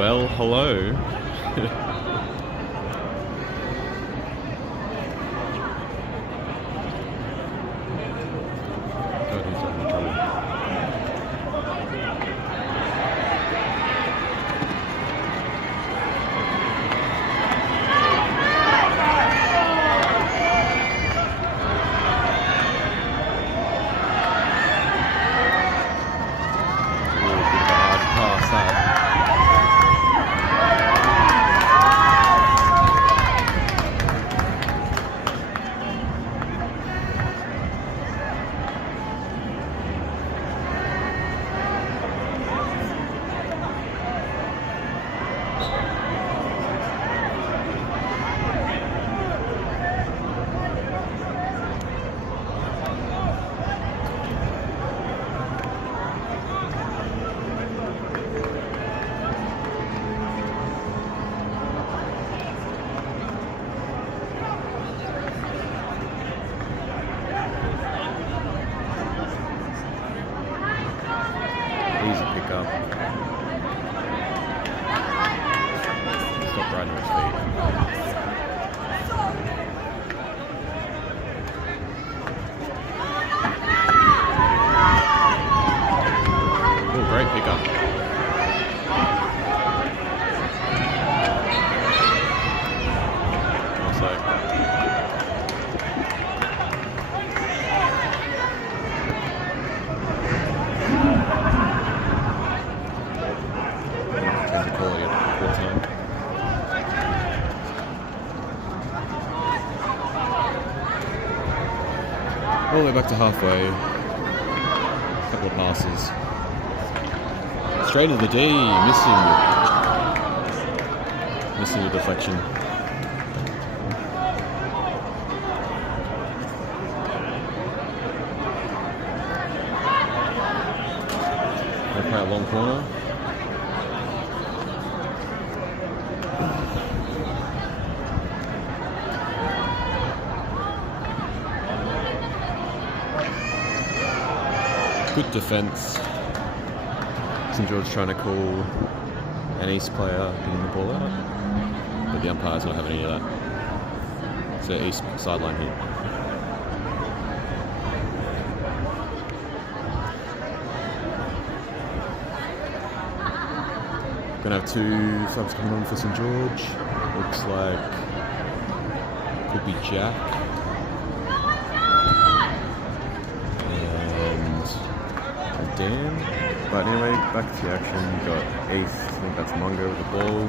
Well, hello. All the way back to halfway. A couple of passes. Straight to the D, missing the deflection. They play a long corner. Good defence. St George trying to call an East player getting the ball out, but the umpire's not having any of that. So East sideline hit. Gonna have two subs coming on for St George. Looks like could be Jack. Dan. But anyway, back to the action. You've got East, I think that's Mungo with the ball.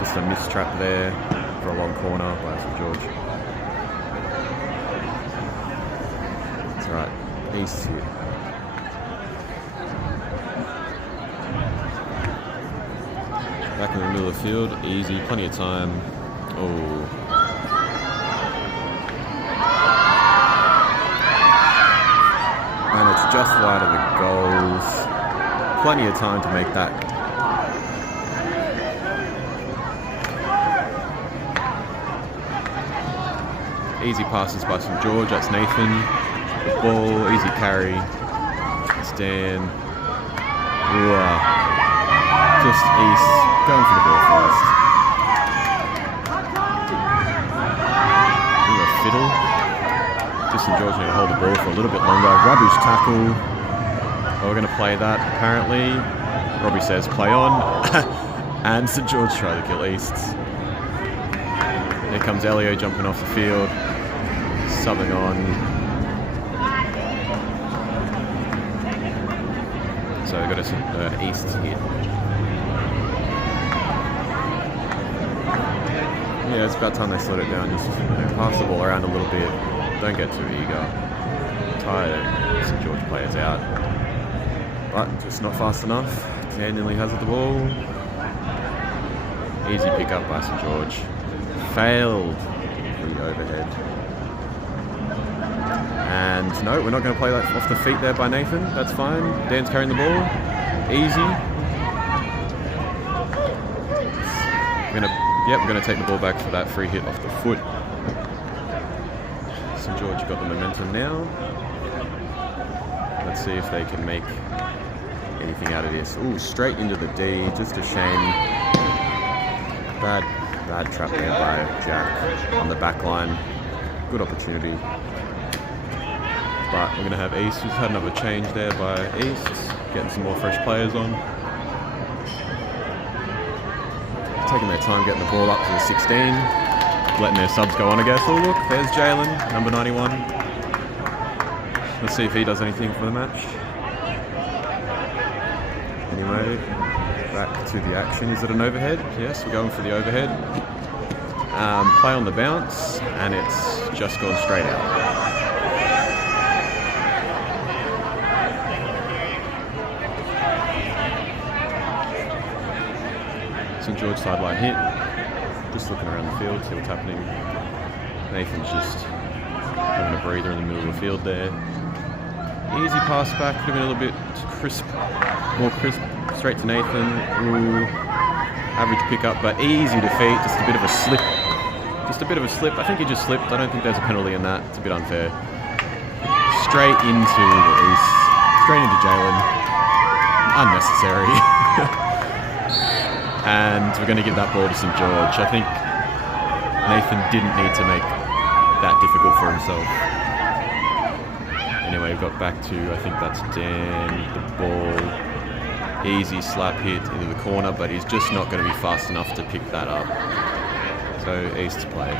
Just a missed trap there for a long corner by St George. That's alright, East here. Back in the middle of the field, easy, plenty of time. Oh. And it's just wide of the goals. Plenty of time to make that. Easy passes by St George, that's Nathan. The ball, easy carry. Stan. Just East, going for the ball first. Ooh, a fiddle. St George need to hold the ball for a little bit longer. Rubbish tackle. Oh, we're going to play that, apparently. Robbie says play on. And St George try to kill East. Here comes Elio jumping off the field. Subbing on. So we've got a East hit. Yeah, it's about time they slowed it down. Just pass the ball around a little bit. Don't get too eager. Tire St George players out. But just not fast enough. Dan nearly has the ball. Easy pick up by St George. Failed the overhead. And no, we're not going to play that off the feet there by Nathan. That's fine. Dan's carrying the ball. Easy. We're going to take the ball back for that free hit off the foot. St George got the momentum now. Let's see if they can make anything out of this. Ooh, straight into the D. Just a shame. Bad trap there by Jack on the back line. Good opportunity. But we're going to have East. We've had another change there by East. Getting some more fresh players on. Taking their time getting the ball up to the 16. Letting their subs go on, I guess. Oh, look, there's Jaylen, number 91. Let's see if he does anything for the match. Anyway, back to the action. Is it an overhead? Yes, we're going for the overhead. Play on the bounce, and it's just gone straight out. St George sideline hit. Just looking around the field, see what's happening. Nathan's just having a breather in the middle of the field there. Easy pass back, could have been a little bit more crisp, straight to Nathan. Ooh, average pickup, but easy defeat. Just a bit of a slip. I think he just slipped. I don't think there's a penalty in that. It's a bit unfair. Straight into the East. Straight into Jaylen. Unnecessary. And we're going to give that ball to St George. I think Nathan didn't need to make that difficult for himself. Anyway, we've got back to, I think that's Dan, the ball. Easy slap hit into the corner, but he's just not going to be fast enough to pick that up. So East to play.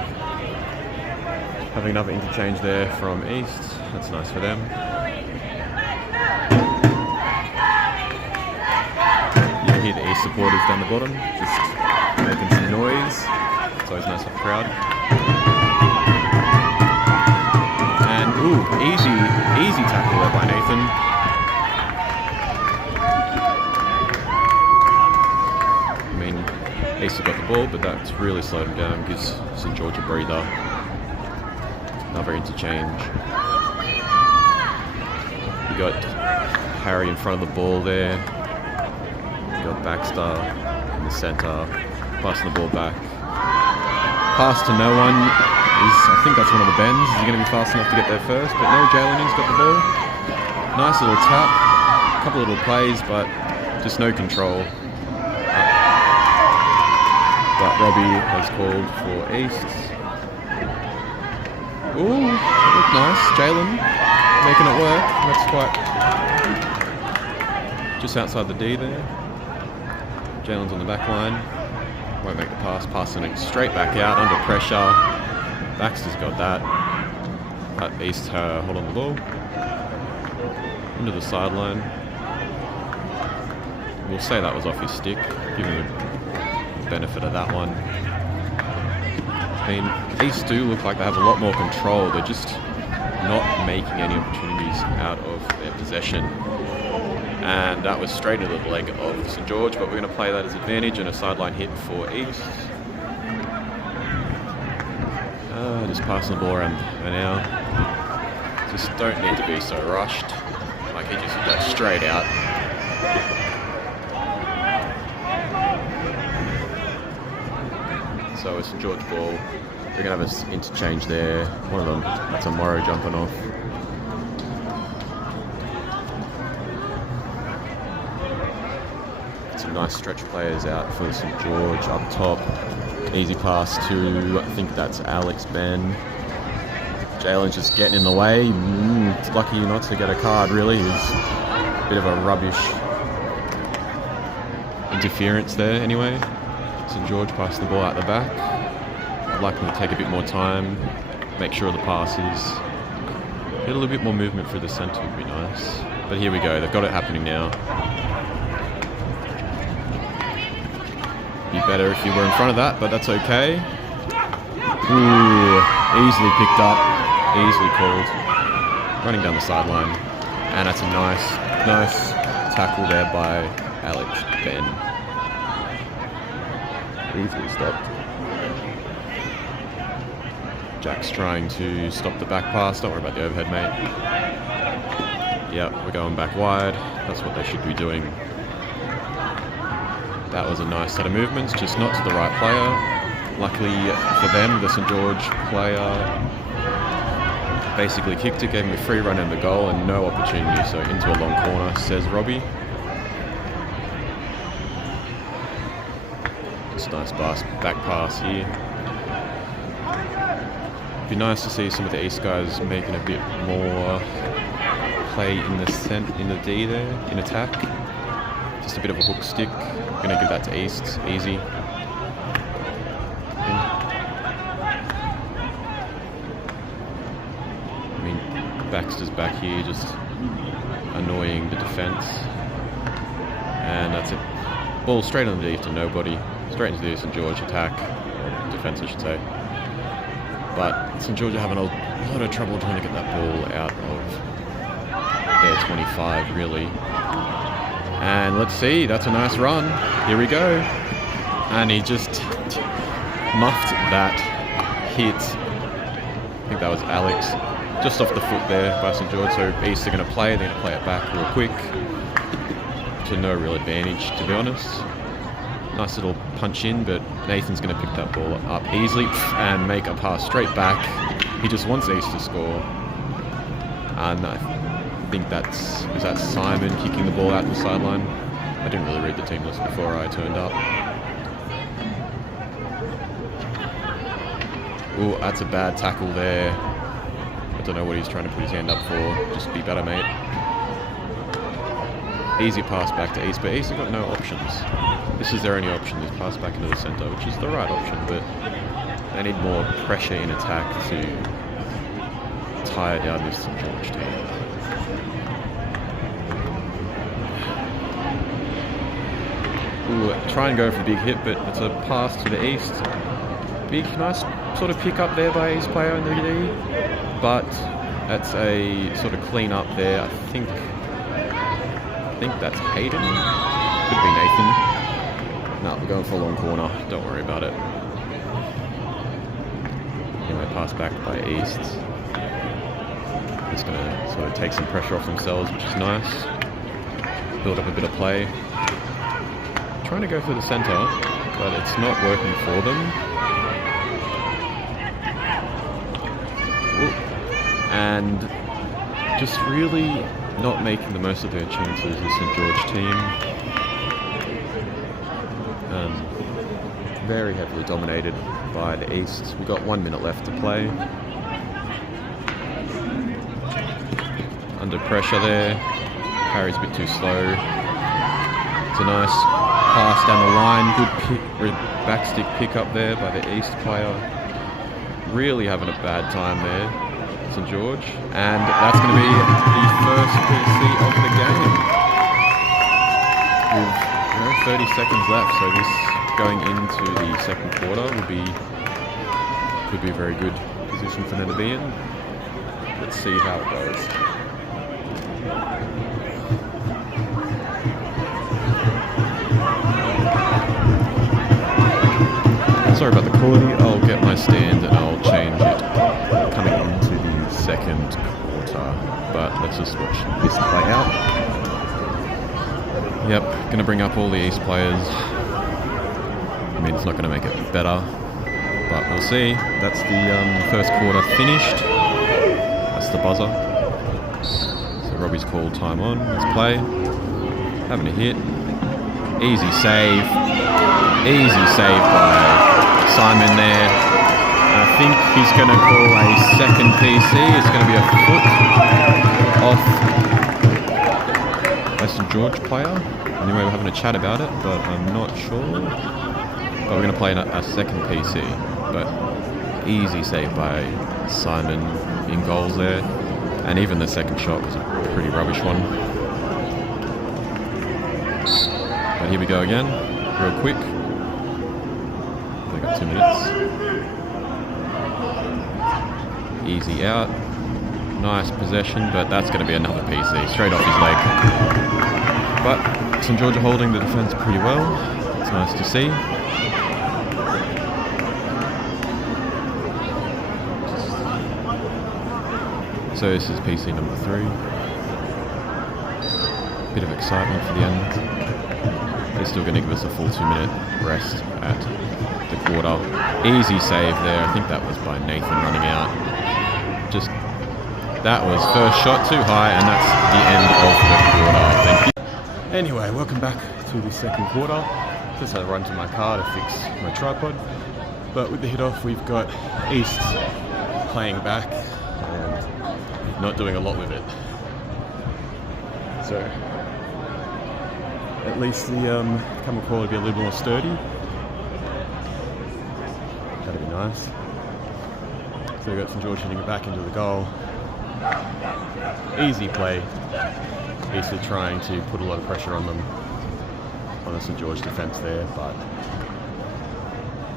Having another interchange there from East. That's nice for them. Hear the East supporters down the bottom, just making some noise. It's always nice to have a crowd. And ooh, easy tackle there by Nathan. I mean, East have got the ball, but that's really slowed him down. Gives St George a breather. Another interchange. We got Harry in front of the ball there. Got Baxter in the centre, passing the ball back. Pass to no one I think that's one of the BENNs. Is he going to be fast enough to get there first? But no, Jaylen has got the ball. Nice little tap, a couple little plays, but just no control. But Robbie has called for East. Ooh, that looked nice. Jaylen making it work. That's quite just outside the D there. Jaylen's on the back line. Won't make the pass. Passing it straight back out under pressure. Baxter's got that. But East hold on the ball. Into the sideline. We'll say that was off his stick. Give him the benefit of that one. I mean, East do look like they have a lot more control. They're just not making any opportunities out of their possession. And that was straight into the leg of St George, but we're going to play that as advantage and a sideline hit for East. Just passing the ball around for now. Just don't need to be so rushed. Like he just hit that straight out. So it's St George ball. We're going to have an interchange there. One of them, that's a Morrow jumping off. Nice stretch players out for St George up top. Easy pass to, I think that's Alex BENN. Jaylen's just getting in the way. It's lucky not to get a card, really. It's a bit of a rubbish interference there anyway. St George passed the ball out the back. I'd like them to take a bit more time, make sure the passes. Get a little bit more movement through the centre would be nice. But here we go, they've got it happening now. Be better if you were in front of that, but that's okay. Ooh, easily picked up, easily called. Running down the sideline. And that's a nice tackle there by Alex BENN. Easily stopped. Jack's trying to stop the back pass. Don't worry about the overhead, mate. Yep, we're going back wide. That's what they should be doing. That was a nice set of movements, just not to the right player. Luckily for them, the St George player basically kicked it, gave him a free run in the goal and no opportunity, so into a long corner, says Robbie. Just a nice back pass here. Be nice to see some of the East guys making a bit more play in the D there, in attack. Just a bit of a hook stick. Gonna give that to East, easy. I mean, Baxter's back here, just annoying the defence. And that's it. Ball straight underneath to nobody. Straight into the St George attack, or defence I should say. But St George are having a lot of trouble trying to get that ball out of their 25 really. And let's see, that's a nice run. Here we go. And he just muffed that hit. I think that was Alex. Just off the foot there by St George. So East are going to play, they're going to play it back real quick. To no real advantage, to be honest. Nice little punch in, but Nathan's going to pick that ball up easily and make a pass straight back. He just wants East to score. And I think is that Simon kicking the ball out the sideline? I didn't really read the team list before I turned up. Oh, that's a bad tackle there. I don't know what he's trying to put his hand up for. Just be better, mate. Easy pass back to East, but East have got no options. This is their only option, is pass back into the centre, which is the right option, but they need more pressure in attack to tire down this St George team. Ooh, try and go for a big hit, but it's a pass to the East. Big, nice sort of pick up there by East player in the D, but that's a sort of clean up there. I think that's Hayden. Could be Nathan. No, we're going for a long corner. Don't worry about it. Anyway, pass back by East. Just going to sort of take some pressure off themselves, which is nice. Build up a bit of play. Trying to go for the centre, but it's not working for them. Ooh. And just really not making the most of their chances, the St George team. Very heavily dominated by the East. We've got 1 minute left to play. Under pressure there. Harry's a bit too slow. It's a nice pass down the line. Good backstick pick up there by the East player. Really having a bad time there, St George. And that's going to be the first PC of the game. With 30 seconds left, so this going into the second quarter could be a very good position for them to be in. Let's see how it goes. Sorry about the quality. I'll get my stand and I'll change it coming into the second quarter. But let's just watch this play out. Yep, going to bring up all the East players. I mean, it's not going to make it better, but we'll see. That's the first quarter finished. That's the buzzer. So Robbie's called time on. Let's play. Having a hit. Easy save. Easy save by Simon there. And I think he's going to call a second PC. It's going to be a foot off a St George player. Anyway, we're having a chat about it, but I'm not sure. But we're going to play a second PC. But easy save by Simon in goals there. And even the second shot was a pretty rubbish one. But here we go again, real quick. We've got 2 minutes. Easy out. Nice possession, but that's going to be another PC. Straight off his leg. But St George are holding the defence pretty well. It's nice to see. So this is PC number 3. Bit of excitement for the end. They're still going to give us a full 2-minute rest at the quarter. Easy save there. I think that was by Nathan running out. Just, that was first shot too high, and that's the end of the quarter. Thank you. Anyway, welcome back to the second quarter. Just had to run to my car to fix my tripod. But with the hit off, we've got East playing back and not doing a lot with it. So at least the camera call will be a little more sturdy. That'd be nice. So we've got St George hitting it back into the goal. Easy play. East are trying to put a lot of pressure on them, on the St George defence there, but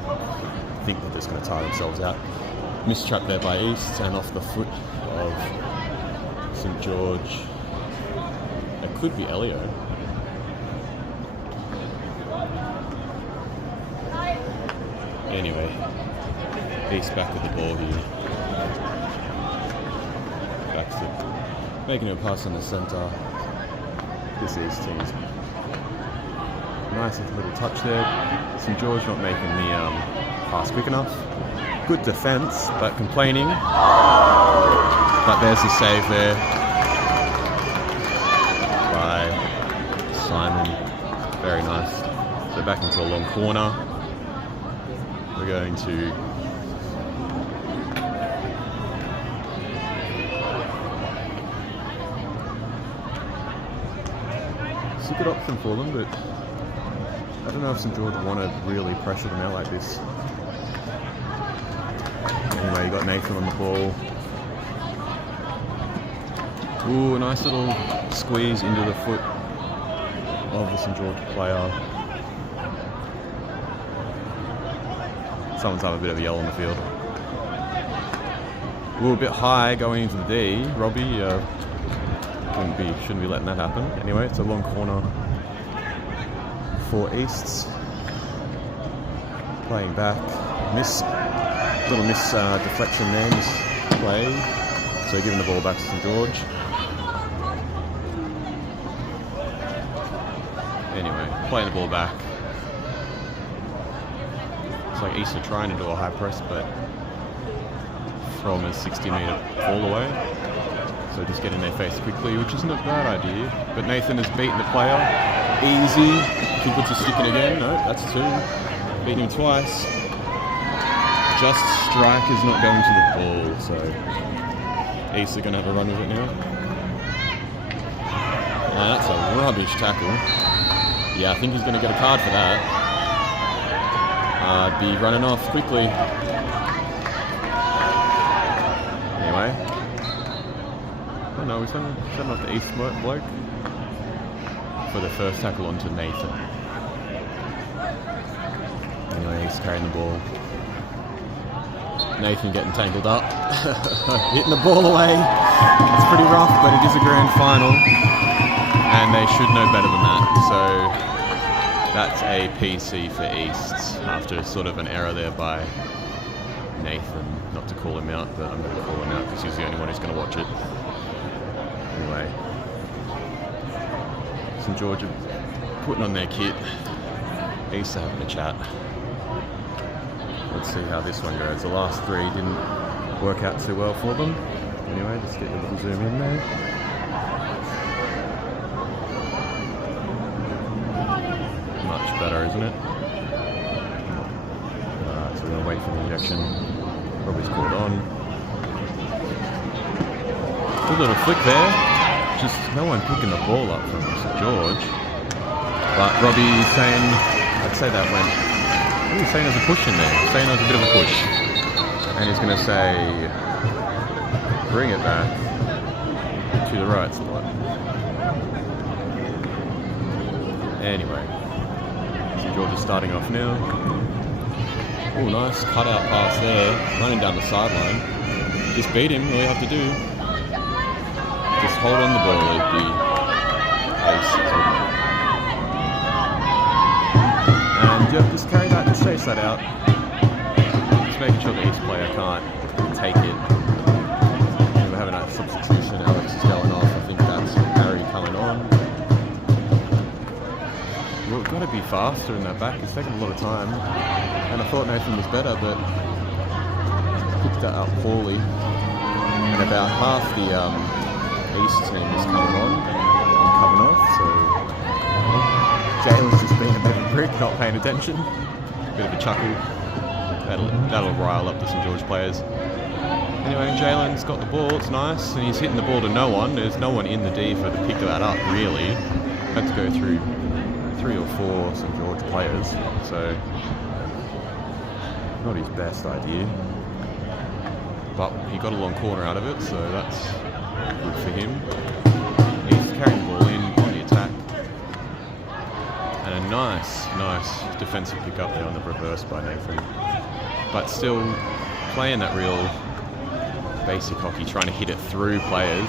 I think they're just going to tire themselves out. Missed trap there by East and off the foot of St George. It could be Elio. Anyway, East back with the ball here. Baxter making a pass in the centre. This East team's nice little touch there. St George not making the pass quick enough. Good defence, but complaining. But there's the save there by Simon. Very nice. So back into a long corner. We're going to it's a good option for them, but I don't know if St George want to really pressure them out like this. Anyway, you got Nathan on the ball. Ooh, nice little squeeze into the foot of the St George player. Someone's having a bit of a yell on the field. Ooh, a bit high going into the D. Robbie shouldn't be letting that happen. Anyway, it's a long corner for Easts. Playing back. Little deflection there, play. So giving the ball back to St George. Anyway, playing the ball back. It's like East are trying to do a high press, but from a 60-metre fall away. So just getting their face quickly, which isn't a bad idea. But Nathan has beaten the player. Easy. He puts a stick in again. No, that's two. Beating him twice. Just strike is not going to the ball, so East are going to have a run with it now. That's a rubbish tackle. Yeah, I think he's going to get a card for that. Be running off quickly. Anyway. Oh no, we're sending off the East bloke for the first tackle onto Nathan. Anyway, he's carrying the ball. Nathan getting tangled up. Hitting the ball away. It's pretty rough, but it is a grand final. And they should know better than that. So that's a PC for East after sort of an error there by Nathan. Not to call him out, but I'm going to call him out because he's the only one who's going to watch it. Anyway, St George are putting on their kit. East are having a chat. Let's see how this one goes. The last three didn't work out too well for them. Anyway, just get a little zoom in there. Much better, isn't it? So we're going to wait for the injection. Probably scored on. Good little flick there. Just no one picking the ball up from St George. But Robbie saying, I'd say that went, what are you saying, there's a push in there? Saying there's a bit of a push. And he's going to say, bring it back to the right spot. Anyway, St George is starting off now. Oh, nice cut-out pass there, running down the sideline. Just beat him, all you have to do. Just hold on the ball, the ace. And you have to just carry that, just chase that out. Just making sure the East player can't take it. And we're having a substitution, Alex is going off. I think that's Harry coming on. We've got to be faster in that back, it's taking a lot of time. And I thought Nathan was better, but picked that up poorly. And about half the East team is coming on and coming off, so Jaylen's just being a bit of a brick. not paying attention. Bit of a chuckle. That'll rile up the St George players. Anyway, Jaylen's got the ball, it's nice, and he's hitting the ball to no one. There's no one in the D for to pick that up, really. Had to go through 3 or 4 St George players, so not his best idea. But he got a long corner out of it, so that's good for him. He's carrying the ball in on the attack. And a nice defensive pick up there on the reverse by Nathan. But still playing that real basic hockey, trying to hit it through players.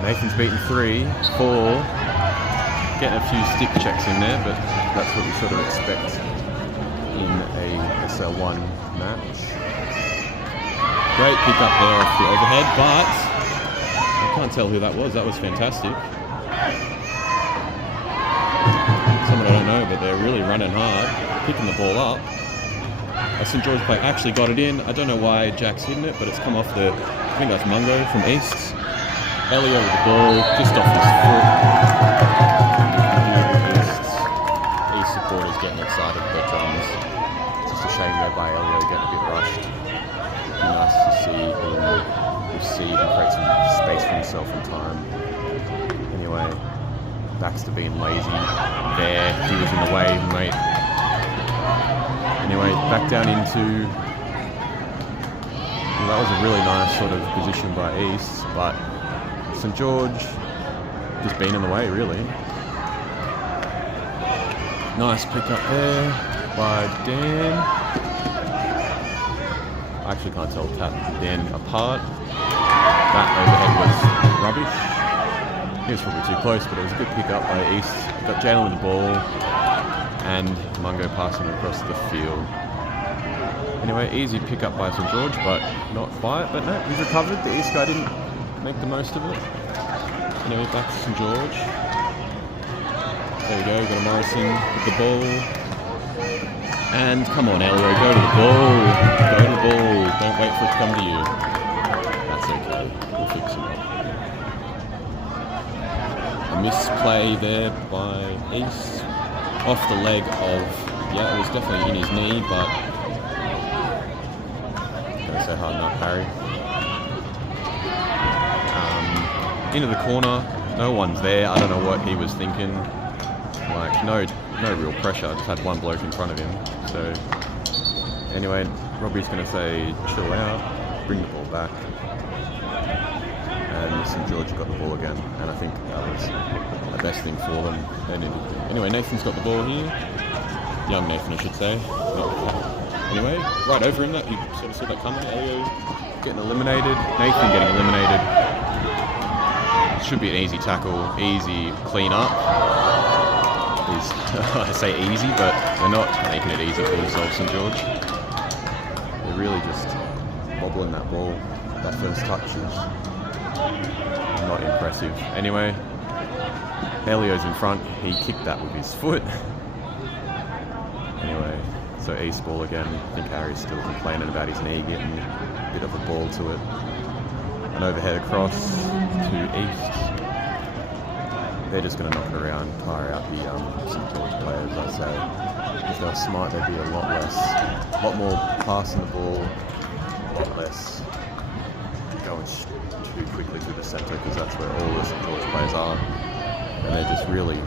Nathan's beaten 3, 4, getting a few stick checks in there, but that's what you sort of expect in a SL1 match. Great pick up there off the overhead, but I can't tell who that was. That was fantastic. Someone I don't know, but they're really running hard, picking the ball up. A St George player actually got it in. I don't know why Jack's hidden it, but it's come off the, I think that's Mungo from East. Elio with the ball, just off his foot. East supporters getting excited, but it's just a shame there by Elio getting a bit rushed. It'd be nice to see him receive and create some space for himself in time. Anyway, Baxter being lazy there, he was in the way, mate. Anyway, back down into, well, that was a really nice sort of position by East, but St George just being in the way, really. Nice pick up there by Dan. I actually can't tell Dan apart. That overhead was rubbish. He was probably too close, but it was a good pick up by East. Got Jaylen with the ball. And Mungo passing across the field. Anyway, easy pick up by St George, but not quite. But no, he's recovered. The East guy didn't make the most of it. Anyway, back to St George. There we go, got a Morrison with the ball. And come on, Elio, go to the ball. Go to the ball. Don't wait for it to come to you. That's okay. We'll fix it up. A misplay there by East. Off the leg of, yeah, it was definitely in his knee, but don't say hard enough, Harry. Into the corner, no one's there. I don't know what he was thinking. Like, no real pressure. Just had one bloke in front of him. So, anyway, Robbie's going to say, chill out, bring the ball back. And St George got the ball again, and I think that was the best thing for them. Anyway, Nathan's got the ball here. Young Nathan, I should say. Anyway, right over him, that you sort of saw that coming. Elio getting eliminated. Nathan getting eliminated. Should be an easy tackle, easy clean up. I say easy, but they're not making it easy for themselves, St George. They're really just bobbling that ball. That first touch is not impressive. Anyway, Elio's in front. He kicked that with his foot. Anyway, so East ball again. I think Harry's still complaining about his knee getting a bit of a ball to it. An overhead across to East. They're just going to knock it around, tire out the St George players, I'd say. If they were smart, there'd be a lot more passing the ball, a lot less going too quickly through the centre, because that's where all the St George players are. And they're just really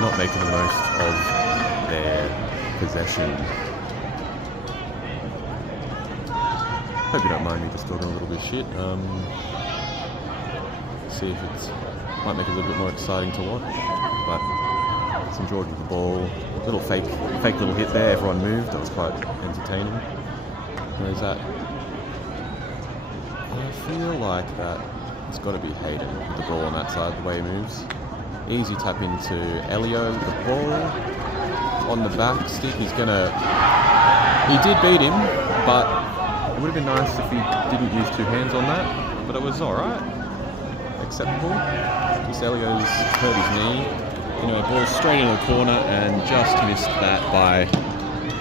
not making the most of their possession. Hope you don't mind me just talking a little bit of shit. See if it might make it a little bit more exciting to watch. But St George with the ball, little fake little hit there. Everyone moved. That was quite entertaining. Where's that? I feel like that it's got to be Hayden with the ball on that side. The way he moves. Easy tap into Elio with the ball on the back stick. He did beat him, but it would have been nice if he didn't use two hands on that. But it was all right. Acceptable. Just Elio's hurt his knee. Anyway, ball straight into the corner and just missed that by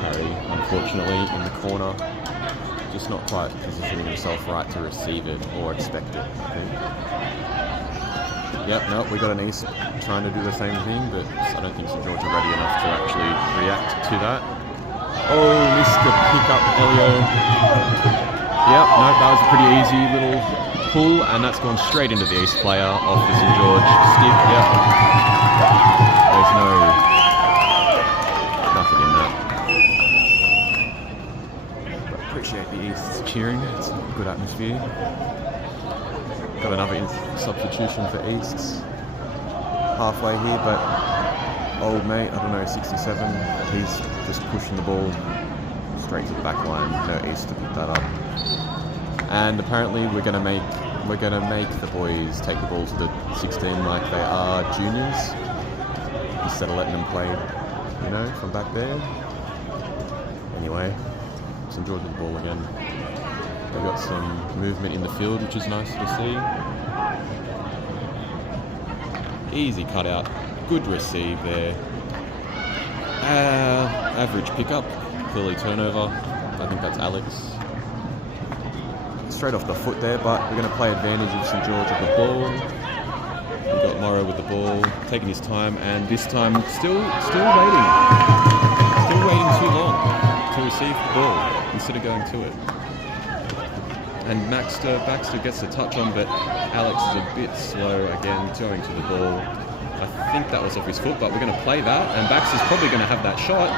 Harry, unfortunately, in the corner. Just not quite positioning himself right to receive it or expect it, I think. Yep, no, we got an East trying to do the same thing, but I don't think St George are ready enough to actually react to that. Oh, missed the pick-up, Elio. Yep, no, that was a pretty easy little pull, and that's gone straight into the East player off the St George skip. Yep. There's nothing in that. But appreciate the East cheering. It's a good atmosphere. Got another substitution for Easts halfway here, but old mate, I don't know, 67, he's just pushing the ball straight to the back line. No East to pick that up. And apparently we're gonna make the boys take the ball to the 16 like they are juniors, instead of letting them play, you know, from back there. Anyway, St George with the ball again. They've got some movement in the field, which is nice to see. Easy cutout, good receive there. Average pickup, clearly turnover. I think that's Alex. Straight off the foot there, but we're going to play advantage of St George with the ball. We've got Morrow with the ball, taking his time, and this time still waiting. Still waiting too long to receive the ball instead of going to it. And Baxter gets the touch on, but Alex is a bit slow again going to the ball. I think that was off his foot, but we're going to play that, and Baxter's probably going to have that shot,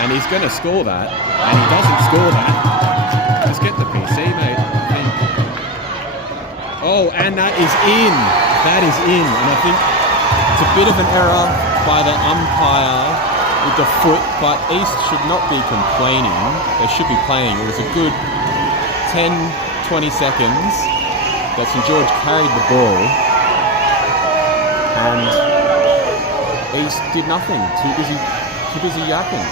and he's going to score that, and he doesn't score that. Just get the PC, mate. Oh, and that is in. That is in, and I think it's a bit of an error by the umpire with the foot, but East should not be complaining. They should be playing. It was a good 10-20 seconds that St George carried the ball, and East did nothing. Too busy yakking.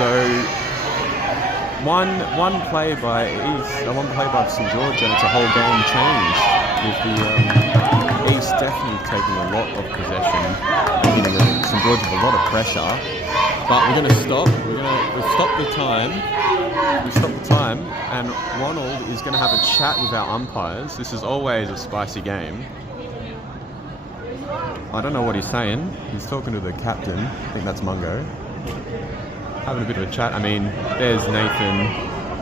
So one play by East, one play by St George, and it's a whole game change. With the East definitely taking a lot of possession, giving St George with a lot of pressure. But we're going to stop. We'll stop the time. We stop the time, and Ronald is going to have a chat with our umpires. This is always a spicy game. I don't know what he's saying. He's talking to the captain. I think that's Mungo. Having a bit of a chat. I mean, there's Nathan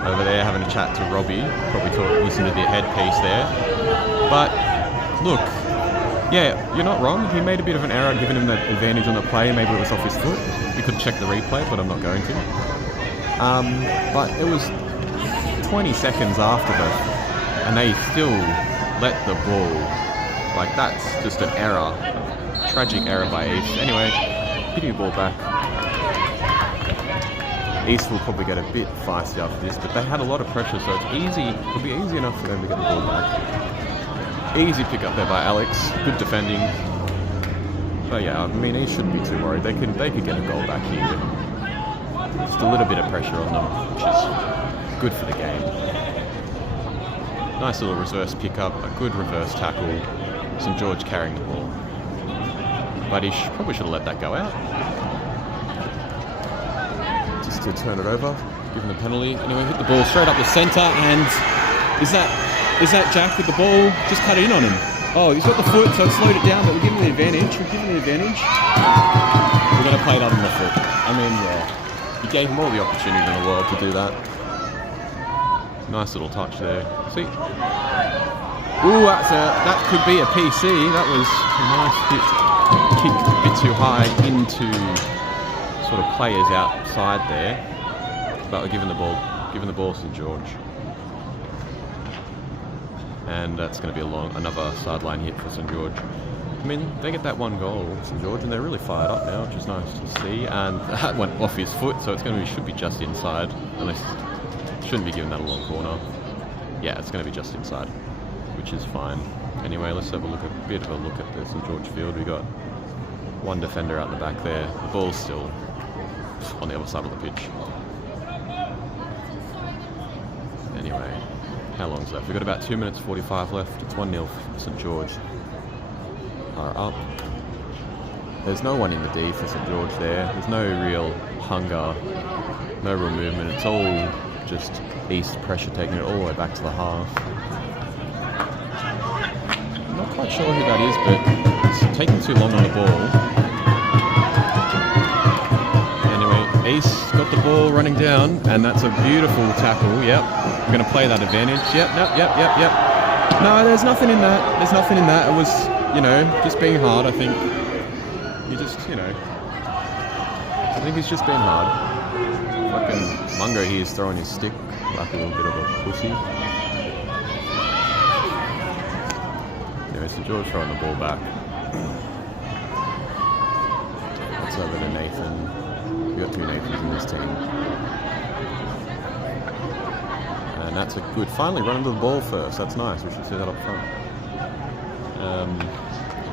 over there having a chat to Robbie. Probably listening to the headpiece there. But look, yeah, you're not wrong. He made a bit of an error, giving him the advantage on the play. Maybe it was off his foot. We could check the replay, but I'm not going to. But it was 20 seconds after that, and they still let the ball. Like, that's just an error. Tragic error by East. Anyway, hitting the ball back. East will probably get a bit feisty after this, but they had a lot of pressure, so it's easy. It'll be easy enough for them to get the ball back. Easy pick up there by Alex. Good defending. But yeah, I mean, East shouldn't be too worried. They could get a goal back here. Just a little bit of pressure on them, which is good for the game. Nice little reverse pickup, a good reverse tackle. St George carrying the ball. But he probably should have let that go out. Just to turn it over, given the penalty. Anyway, hit the ball straight up the centre, and is that Jack with the ball? Just cut in on him. Oh, he's got the foot, so it slowed it down, but we're giving the advantage. We're going to play it out on the foot. I mean, yeah. He gave him all the opportunity in the world to do that. Nice little touch there. See? Ooh, that could be a PC. That was a nice hit. Kicked a bit too high into sort of players outside there. But we're giving the ball to George. And that's going to be another sideline hit for St George. I mean, they get that one goal, St George, and they're really fired up now, which is nice to see. And that went off his foot, so it's should be just inside. Unless shouldn't be giving that a long corner. Yeah, it's going to be just inside, which is fine. Anyway, let's have a bit of a look at the St George field. We got one defender out the back there. The ball's still on the other side of the pitch. Anyway, how long's left? We've got about 2 minutes 45 left. It's 1-0 for St George. Are up. There's no one in the D for St George there. There's no real hunger, no real movement. It's all just East pressure taking it all the way back to the half. not quite sure who that is, but it's taking too long on the ball. Anyway, East got the ball running down, and that's a beautiful tackle. Yep, we're going to play that advantage. Yep. No, there's nothing in that. There's nothing in that. It was, just being hard, I think. He just, I think he's just being hard. Fucking Mungo here is throwing his stick like a little bit of a pussy. Anyway, St George throwing the ball back. It's over to Nathan. We've got 2 Nathans in this team. And that's a good, finally running to the ball first. That's nice. We should see that up front.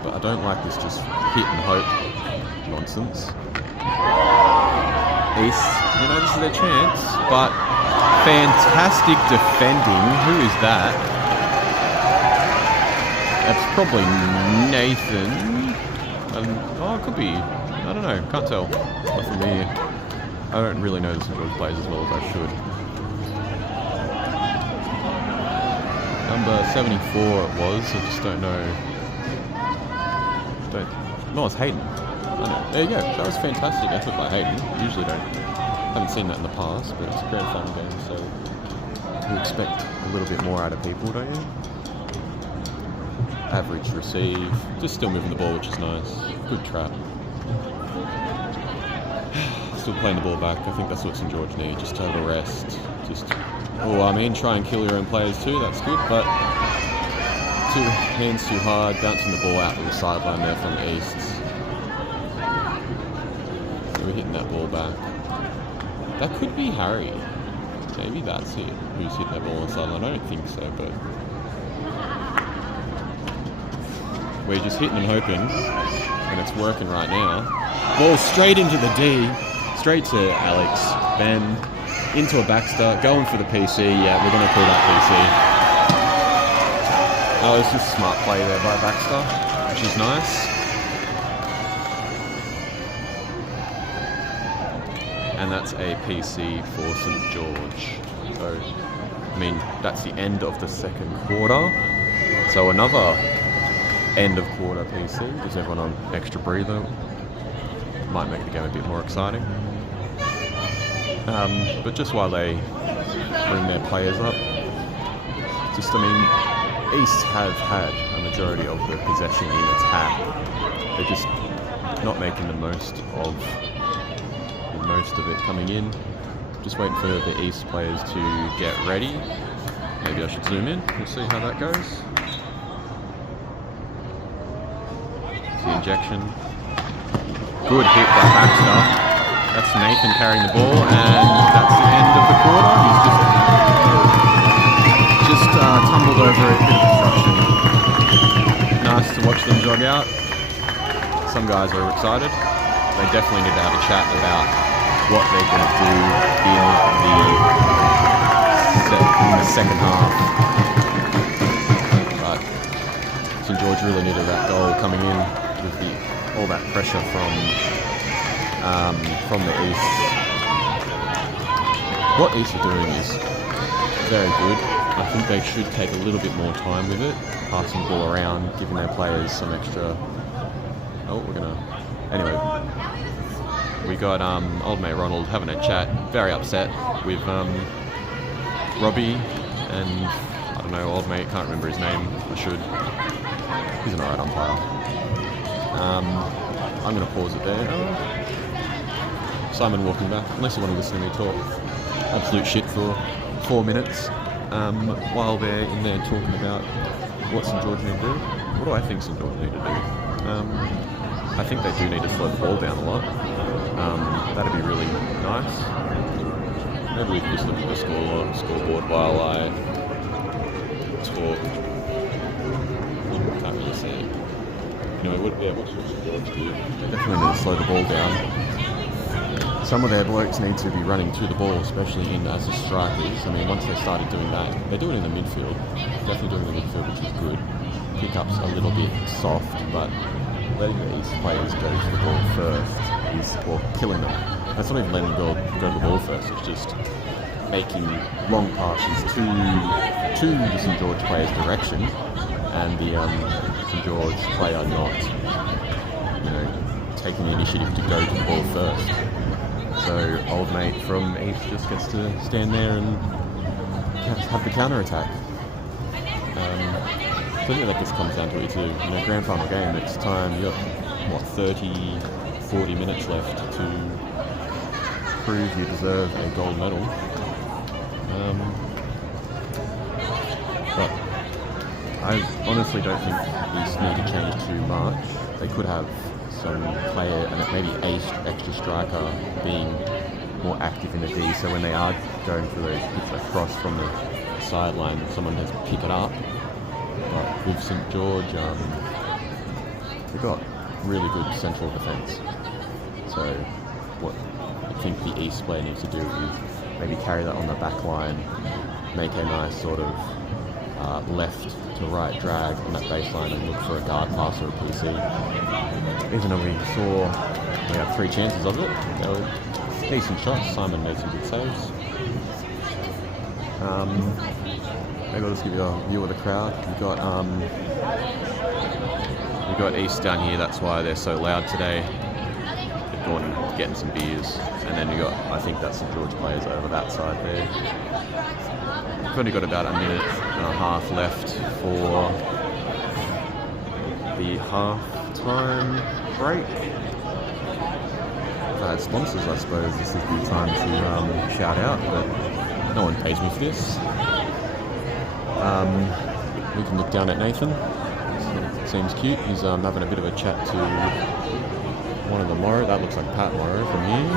But I don't like this just hit and hope nonsense. East, this is their chance, but fantastic defending. Who is that? That's probably Nathan. It could be. I don't know. Can't tell. Not from me. I don't really know the St George players as well as I should. Number 74 it was. I just don't know. No, it's Hayden. There you go. That was fantastic effort by Hayden. Usually haven't seen that in the past, but it's a grand final game, so you expect a little bit more out of people, don't you? Average receive. Just still moving the ball, which is nice. Good trap. Still playing the ball back. I think that's what St George need, just to have a rest. Try and kill your own players too, that's good, but 2 hands too hard, bouncing the ball out to the sideline there from the East. So we're hitting that ball back. That could be Harry. Maybe that's it, who's hitting that ball on the sideline. I don't think so, but we're just hitting and hoping, and it's working right now. Ball straight into the D, straight to Alex, BENN, into a Baxter, going for the PC. Yeah, we're going to call that PC. Oh, it's just smart play there by Baxter, which is nice. And that's a PC for St George. So, that's the end of the second quarter. So another end of quarter PC. Gives everyone an extra breather. Might make the game a bit more exciting. But just while they bring their players up, East have had a majority of the possession in attack. They're just not making the most of it coming in. Just waiting for the East players to get ready. Maybe I should zoom in. We'll see how that goes. The injection. Good hit by Baxter. That's Nathan carrying the ball, and that's the end of the quarter. He's just tumbled over a bit of obstruction. Nice to watch them jog out. Some guys are excited. They definitely need to have a chat about what they're going to do in the second half. But St George really needed that goal coming in with all that pressure from the East. What East are doing is very good. I think they should take a little bit more time with it, passing the ball around, giving their players some extra. Anyway, we got old mate Ronald having a chat, very upset with Robbie and I don't know, old mate, can't remember his name. I should. He's an alright umpire. I'm going to pause it there. Simon walking back, unless you want to listen to me talk absolute shit for 4 minutes while they're in there talking about what St George need to do. What do I think St George need to do? I think they do need to slow the ball down a lot. That'd be really nice. Maybe we can just look at the scoreboard while I talk. Can't really see. What should St George do? They definitely need to slow the ball down. Some of their blokes need to be running to the ball, especially as the strikers. Once they started doing that, they do it in the midfield. Definitely doing it in the midfield, which is good. Pickups a little bit soft, but letting the East players go to the ball first or killing them. That's not even letting them go to the ball first. It's just making long passes to the St George players' direction, and the St George player not, taking the initiative to go to the ball first. So old mate from East just gets to stand there and have the counter attack. So I think that just comes down to it's a grand final game. It's time. You've got 30, 40 minutes left to prove you deserve a gold medal. But I honestly don't think these need to change too much. They could have some player and maybe extra striker being more active in the D, so when they are going for those hits across from the sideline, someone has to pick it up. But with St George, they've got really good central defence. So what I think the East player needs to do is maybe carry that on the back line, make a nice sort of left to right drag on that baseline and look for a guard pass or a PC. Even though we had 3 chances of it, they were decent shots. Simon made some good saves. Maybe I'll just give you a view of the crowd. We've got East down here, that's why they're so loud today. They've gone getting some beers. And then you got, I think that's St George players over that side there. We've only got about a minute and a half left for the half-time break. If I had sponsors, I suppose this would be time to shout out, but no one pays me for this. We can look down at Nathan. Seems cute. He's having a bit of a chat to one of the Morrow. That looks like Pat Morrow from here.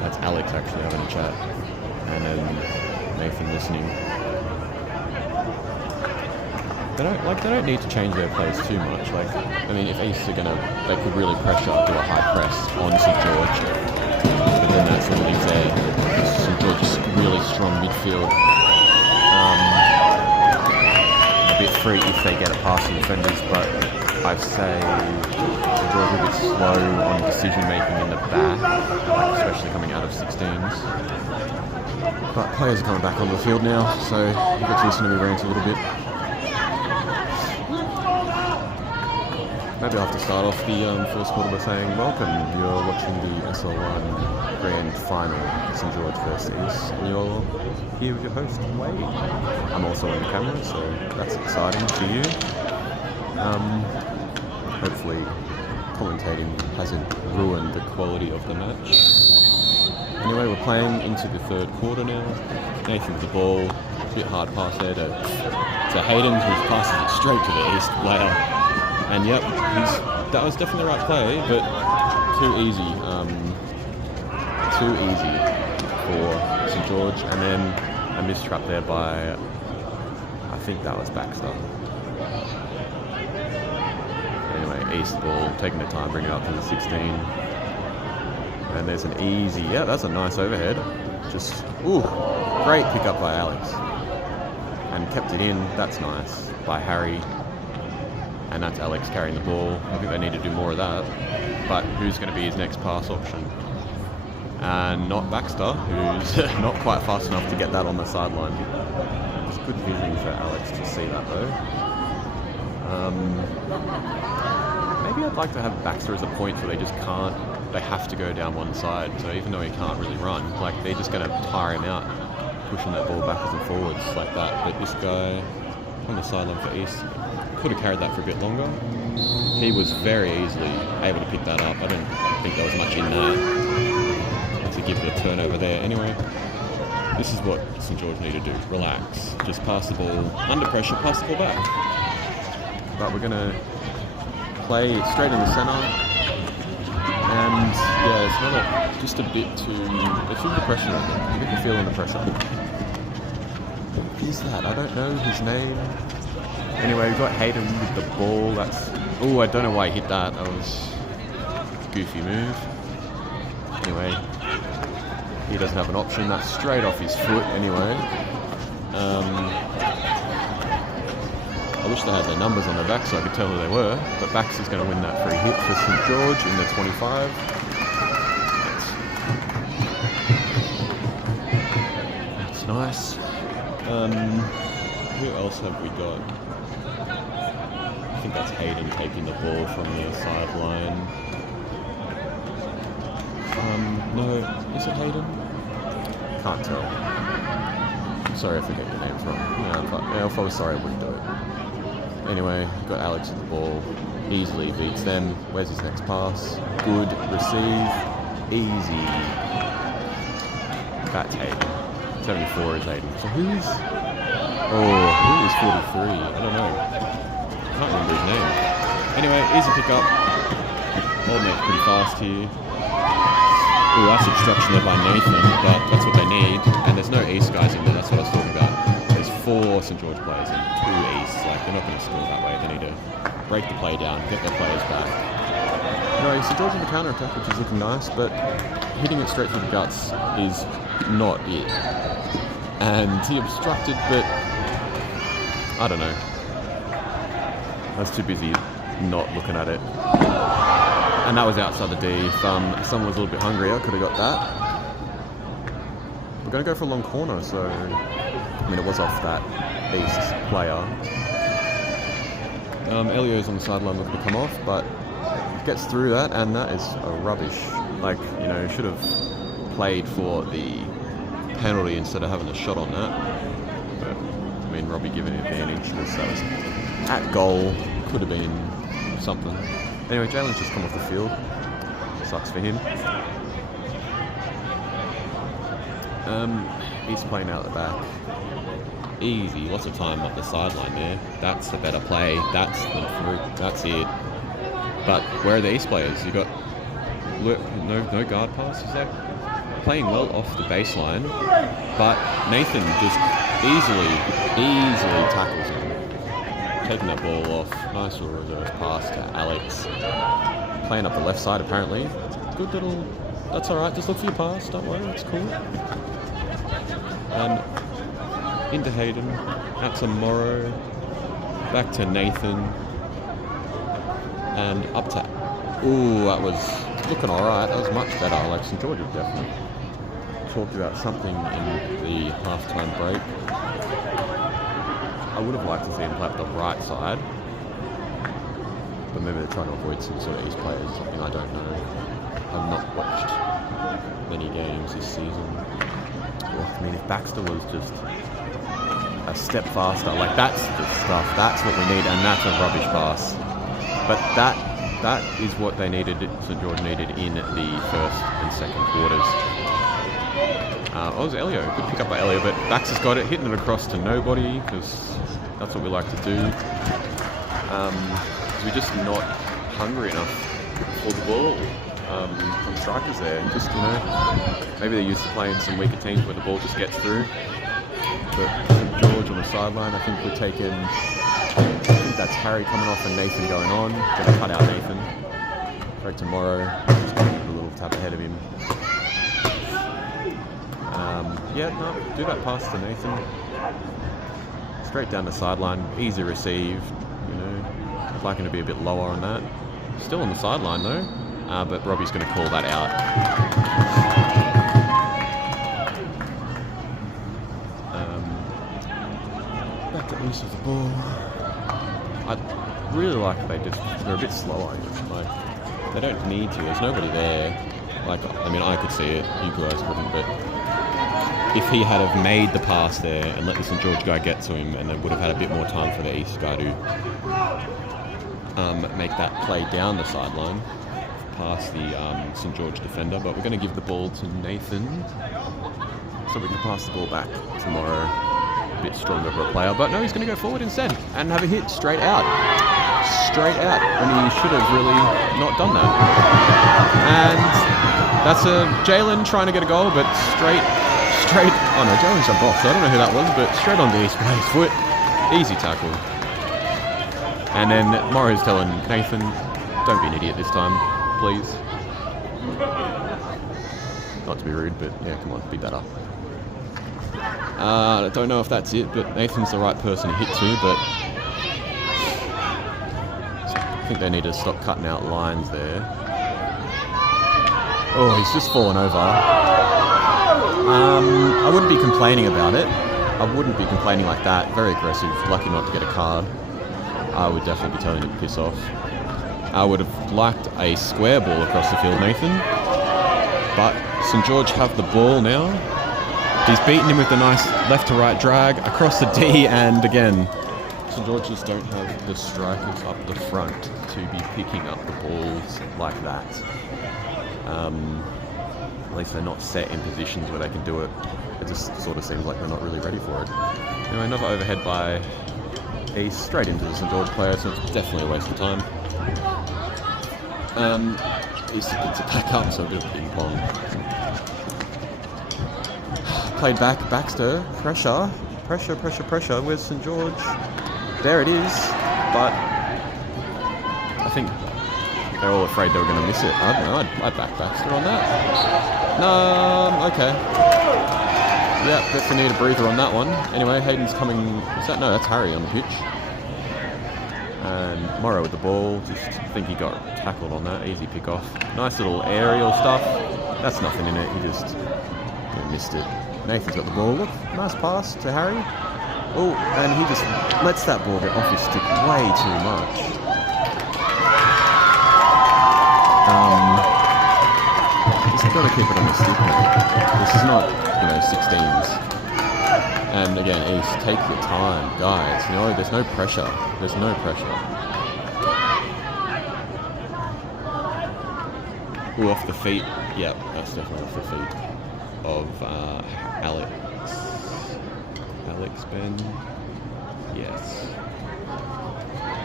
That's Alex actually having a chat, and then Nathan listening. They don't need to change their plays too much. If East are they could really pressure up to a high press on St George, but then that sort of leaves St George's really strong midfield a bit free if they get it past the defenders. But I'd say St George are a bit slow on decision making in the back, especially coming out of 16s. But players are coming back on the field now, so you get to listen to me rant a little bit. Maybe I'll have to start off the first quarter by saying welcome. You're watching the SL1 Grand Final, St George versus East, and you're here with your host, Wade. I'm also on the camera, so that's exciting for you. Hopefully commentating hasn't ruined the quality of the match. Anyway, we're playing into the third quarter now. Nathan with the ball, a bit hard pass there to Hayden, who passes it straight to the East player. And yep, that was definitely the right play, but too easy for St George. And then a missed trap there by, I think that was Baxter. Anyway, East ball, taking their time, bringing it up to the 16. And there's an easy, that's a nice overhead. Just, great pick up by Alex. And kept it in, that's nice, by Harry. And that's Alex carrying the ball. I think they need to do more of that. But who's going to be his next pass option? And not Baxter, who's not quite fast enough to get that on the sideline. It's good vision for Alex to see that though. Maybe I'd like to have Baxter as a point so they just can't, they have to go down one side. So even though he can't really run, they're just going to tire him out, pushing that ball backwards and forwards like that. But this guy on the sideline for East could have carried that for a bit longer. He was very easily able to pick that up. I don't think there was much in there to give it a turnover there. Anyway, this is what St George need to do. Relax. Just pass the ball under pressure, pass the ball back. But we're going to play it straight in the centre. And it's not just a bit too... They feel the pressure on them. You get the feeling the pressure. Who's that? I don't know his name. Anyway, we've got Hayden with the ball. That's... I don't know why he hit that. That was a goofy move. Anyway, he doesn't have an option. That's straight off his foot anyway. I wish they had their numbers on their back so I could tell who they were. But Baxter's going to win that free hit for St George in the 25. That's nice. Who else have we got? I think that's Hayden taking the ball from the sideline. No, is it Hayden? Can't tell. Sorry if I get your names wrong. No, if I was sorry, I wouldn't do it. Anyway, got Alex with the ball. Easily beats them. Where's his next pass? Good receive. Easy. That's Hayden. 74 is Hayden. So who is 43? I don't know. Can't remember his name. Anyway, easy pick up. Old mate's pretty fast here. Ooh, that's obstruction there by Nathan, but that's what they need. And there's no East guys in there, that's what I was talking about. There's 4 St George players and 2 East. Like, they're not going to score that way. They need to break the play down, get their players back. No, St George in the counter-attack, which is looking nice, but hitting it straight through the guts is not it. And he obstructed, but I don't know. I was too busy not looking at it. And that was outside the D. If someone was a little bit hungrier, I could have got that. We're going to go for a long corner, so... I mean, it was off that East player. Elio's on the sideline looking to come off, but gets through that, and that is a rubbish. Like, you know, should have played for the penalty instead of having a shot on that. But, I mean, Robbie given the advantage because that was at goal. Could have been something. Anyway, Jaylen's just come off the field. Sucks for him. He's playing out the back. Easy, lots of time up the sideline there. That's the better play. That's the fruit. That's it. But where are the East players? You got no guard pass. He's like playing well off the baseline, but Nathan just easily tackles him. Taking that ball off. Nice little reverse pass to Alex. Playing up the left side apparently. Good little... That's alright, just look for your pass, don't worry, it's cool. And into Hayden. Out to Morrow. Back to Nathan. And up to... Ooh, that was looking alright. That was much better. Like St George have definitely talked about something in the half-time break. I would have liked to see him play up the right side, but maybe they're trying to avoid some sort of East players or something, I don't know. I've not watched many games this season. I mean, if Baxter was just a step faster, like that's the stuff, that's what we need, and that's a rubbish pass. But that is what they needed, St George needed in the first and second quarters. It was Elio, good pick up by Elio, but Baxter's got it, hitting it across to nobody, because that's what we like to do. We're just not hungry enough for the ball from strikers there. Just, you know, maybe they're used to playing some weaker teams where the ball just gets through. But St George on the sideline, I think we're taking, I think that's Harry coming off and Nathan going on. Gonna cut out Nathan. Right tomorrow, just gonna give a little tap ahead of him. Yeah, no, do that pass to Nathan. Straight down the sideline, easy receive, you know. I'd like him to be a bit lower on that. Still on the sideline though, but Robbie's going to call that out. Back to East with the ball. I really like that they're a bit slower. Like, they don't need to, there's nobody there. Like, I mean, I could see it, you guys wouldn't, but if he had have made the pass there and let the St George guy get to him, and they would have had a bit more time for the East guy to make that play down the sideline past the St George defender. But we're going to give the ball to Nathan so we can pass the ball back tomorrow. A bit stronger for a player, but no, he's going to go forward instead and have a hit straight out. And he should have really not done that. And that's a Jaylen trying to get a goal, but straight, oh no, Jaylen jumped off, so I don't know who that was, but straight on the East player's foot. Easy tackle. And then Morrow's telling Nathan, don't be an idiot this time, please. Not to be rude, but yeah, come on, be better. I don't know if that's it, but Nathan's the right person to hit to, but I think they need to stop cutting out lines there. Oh, he's just fallen over. I wouldn't be complaining about it, I wouldn't be complaining like that. Very aggressive. Lucky not to get a card. I would definitely be telling him to piss off. I would have liked a square ball across the field, Nathan. But St George have the ball now. He's beaten him with a nice left to right drag across the D, and again, St George just don't have the strikers up the front to be picking up the balls like that. At least they're not set in positions where they can do it. It just sort of seems like they're not really ready for it. Anyway, another overhead by East straight into the St George player, so it's definitely a waste of time. East gets it back up, so a bit of ping pong. Played back, Baxter, pressure. Where's St George? There it is, but I think they're all afraid they were going to miss it. I don't know, I'd back Baxter on that. No, okay. Yeah, definitely need a breather on that one. Anyway, Hayden's coming. Is that? No, that's Harry on the pitch. And Morrow with the ball. Just think he got tackled on that. Easy pick off. Nice little aerial stuff. That's nothing in it. He just missed it. Nathan's got the ball. Look, nice pass to Harry. Oh, and he just lets that ball get off his stick way too much. Just got to keep it on the stick now. This is not, 16s. And again, East, take your time, guys. No, there's no pressure. There's no pressure. Ooh, off the feet. Yep, that's definitely off the feet of Alex. Ben. Yes.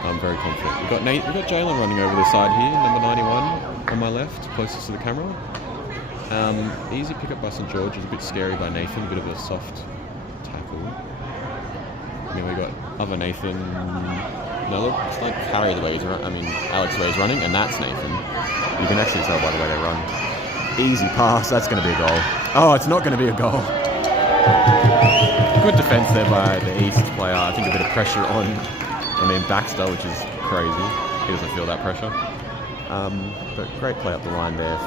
I'm very confident. We've got Jaylen running over the side here, number 91 on my left, closest to the camera. Easy pick up by St George. It's a bit scary by Nathan, a bit of a soft tackle. And then we got other Nathan. No, look, it's like Harry the way he's running. I mean, Alex the way he's running, and that's Nathan. You can actually tell by the way they run. Easy pass. That's going to be a goal. Oh, it's not going to be a goal. Good defence there by the East player. I think a bit of pressure on, Baxter, which is crazy. He doesn't feel that pressure. But great play up the line there.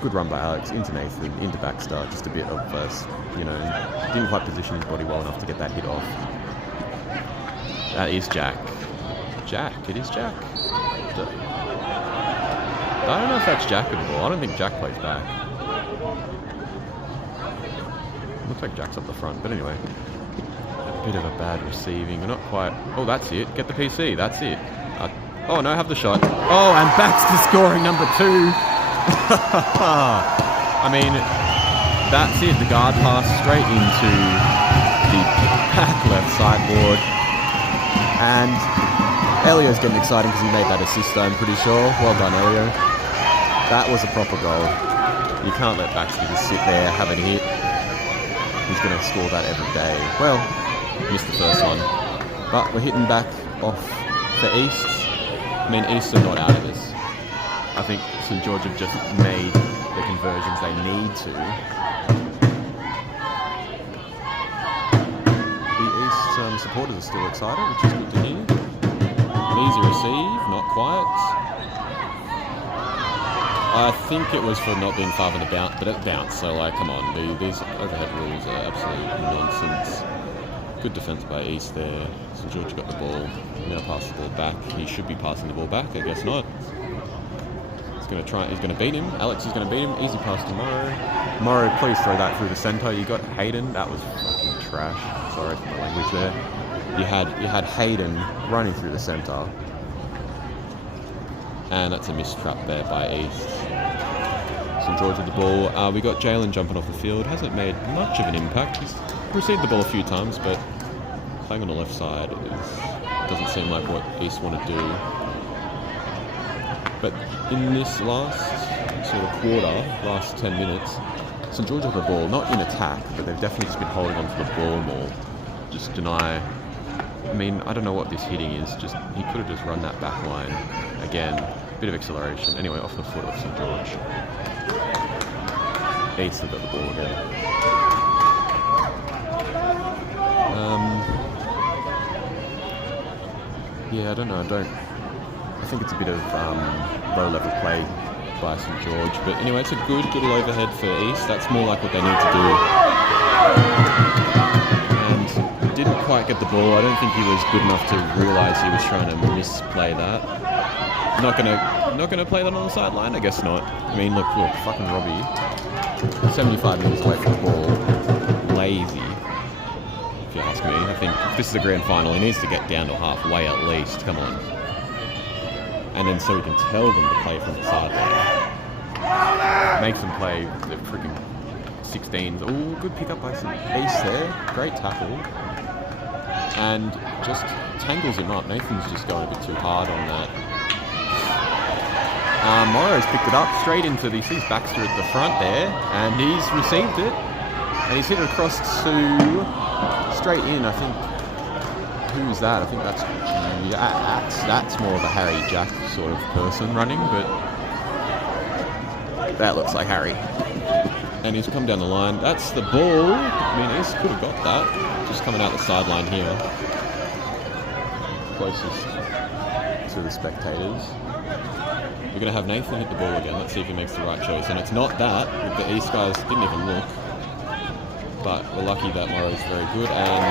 Good run by Alex, into Nathan, into Baxter. Just a bit of, didn't quite position his body well enough to get that hit off. That is Jack. It is Jack. I don't know if that's Jack at all. I don't think Jack plays back. Looks like Jack's up the front, but anyway. A bit of a bad receiving. Not quite. Oh, that's it. Get the PC. That's it. Oh, no, have the shot. Oh, and Baxter scoring number 2. I mean, that's it. The guard pass straight into the back left sideboard. And Elio's getting excited because he made that assist, I'm pretty sure. Well done, Elio. That was a proper goal. You can't let Baxter just sit there, have it hit. He's going to score that every day. Well, missed the first one. But we're hitting back off the East. I mean, East are not out of this. I think St George have just made the conversions they need to. The East supporters are still excited, which is good to hear. An easy receive, not quite. I think it was for not being far from the bounce, but it bounced, so come on, these overhead rules are absolute nonsense. Good defence by East there. St George got the ball, now pass the ball back. He should be passing the ball back, I guess not. He's going to beat him. Alex is going to beat him. Easy pass to Morrow. Morrow, please throw that through the centre. You got Hayden. That was fucking trash. Sorry for my language there. You had Hayden running through the centre. And that's a missed trap there by East. St George with the ball. We got Jaylen jumping off the field. Hasn't made much of an impact. He's received the ball a few times, but playing on the left side doesn't seem like what East want to do. But in this last sort of quarter, last 10 minutes, St George have the ball, not in attack, but they've definitely just been holding on to the ball more. Just deny. I mean, I don't know what this hitting is. Just he could have just run that back line again. Bit of acceleration. Anyway, off the foot of St George. East have got the ball again. Yeah, I don't know. I think it's a bit of low-level play by St George, but anyway, it's a good little overhead for East. That's more like what they need to do. And didn't quite get the ball. I don't think he was good enough to realise he was trying to misplay that. Not gonna play that on the sideline? I guess not. I mean, look, fucking Robbie. 75 minutes away from the ball. Lazy, if you ask me. I think if this is a grand final, he needs to get down to halfway at least. Come on. And then so he can tell them to play from the sideline. Makes them play the freaking 16s. Oh, good pick up by some Ace there. Great tackle. And just tangles him up. Nathan's just going a bit too hard on that. Morrow's picked it up straight into he sees Baxter at the front there, and he's received it. And he's hit it across to straight in, I think. Who's that? I think that's more of a Harry Jack sort of person running, but that looks like Harry. And he's come down the line. That's the ball. I mean, Ace could have got that. Just coming out the sideline here. Closest to the spectators. We're going to have Nathan hit the ball again. Let's see if he makes the right choice. And it's not that. The East guys didn't even look. But we're lucky that Morrow's very good. And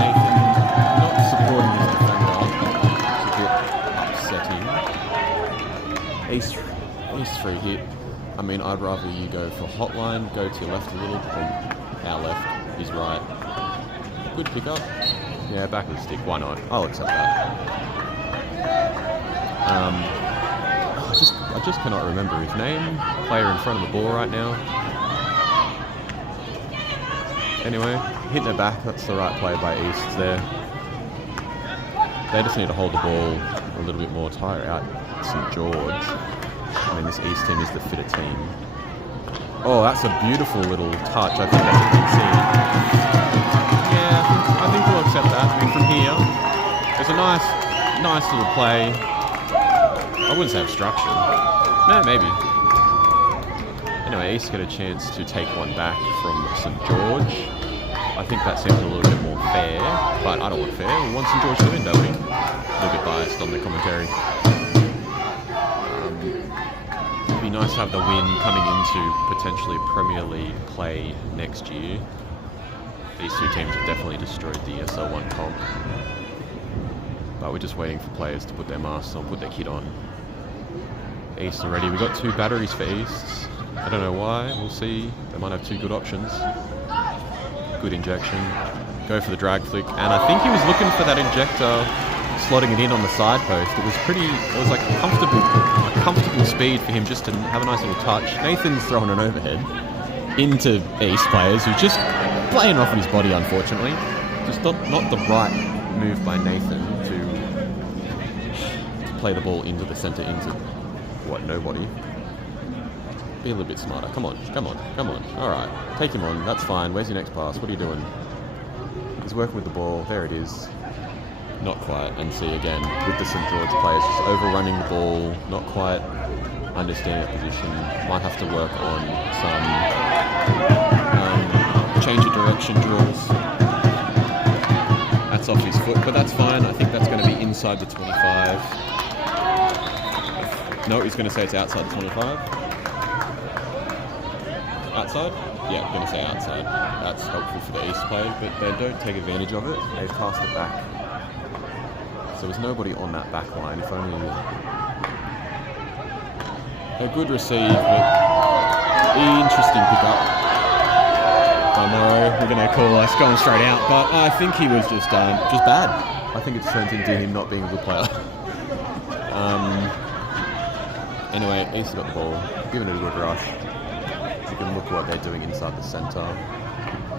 Nathan not supporting his defender. It's a bit upsetting. East free hit. I mean, I'd rather you go for hotline, go to your left a little, our left, his right. Good pick-up. Yeah, back of the stick, why not? I'll accept that. I just cannot remember his name. Player in front of the ball right now. Anyway, hitting it back, that's the right play by East there. They just need to hold the ball a little bit more, tire out St. George. I mean, this East team is the fitter team. Oh, that's a beautiful little touch. I think that's what you can see. Yeah, I think we'll accept that. I mean, from here, it's a nice little play. I wouldn't say obstruction. No, maybe. Anyway, East get a chance to take one back from St. George. I think that seems a little bit more fair, but I don't want fair. We want St. George to win, don't we? A little bit biased on the commentary. It'd be nice to have the win coming into potentially Premier League play next year. These two teams have definitely destroyed the SL1 comp. But we're just waiting for players to put their masks on, put their kit on. East already. We've got 2 batteries for East. I don't know why. We'll see. They might have 2 good options. Good injection. Go for the drag flick. And I think he was looking for that injector, slotting it in on the side post. It was like a comfortable speed for him just to have a nice little touch. Nathan's throwing an overhead into East players who just playing off his body, unfortunately. Just not the right move by Nathan to play the ball into the centre, into nobody. Be a little bit smarter. Come on. Alright, take him on, that's fine. Where's your next pass? What are you doing? He's working with the ball, there it is. Not quite, and see again, with the St. George players just overrunning the ball, not quite understanding the position. Might have to work on some change of direction drills. That's off his foot, but that's fine. I think that's going to be inside the 25. No, he's going to say it's outside the 25. Outside? Yeah, I'm going to say outside. That's helpful for the East play, but they don't take advantage of it. They passed it back. So there's nobody on that back line. If only a good receive, but interesting pickup by Morrow. We're going to call us going straight out, but I think he was just bad. I think it's turned into him not being a good player. Anyway, East got the ball, giving it a good rush. You can look what they're doing inside the centre.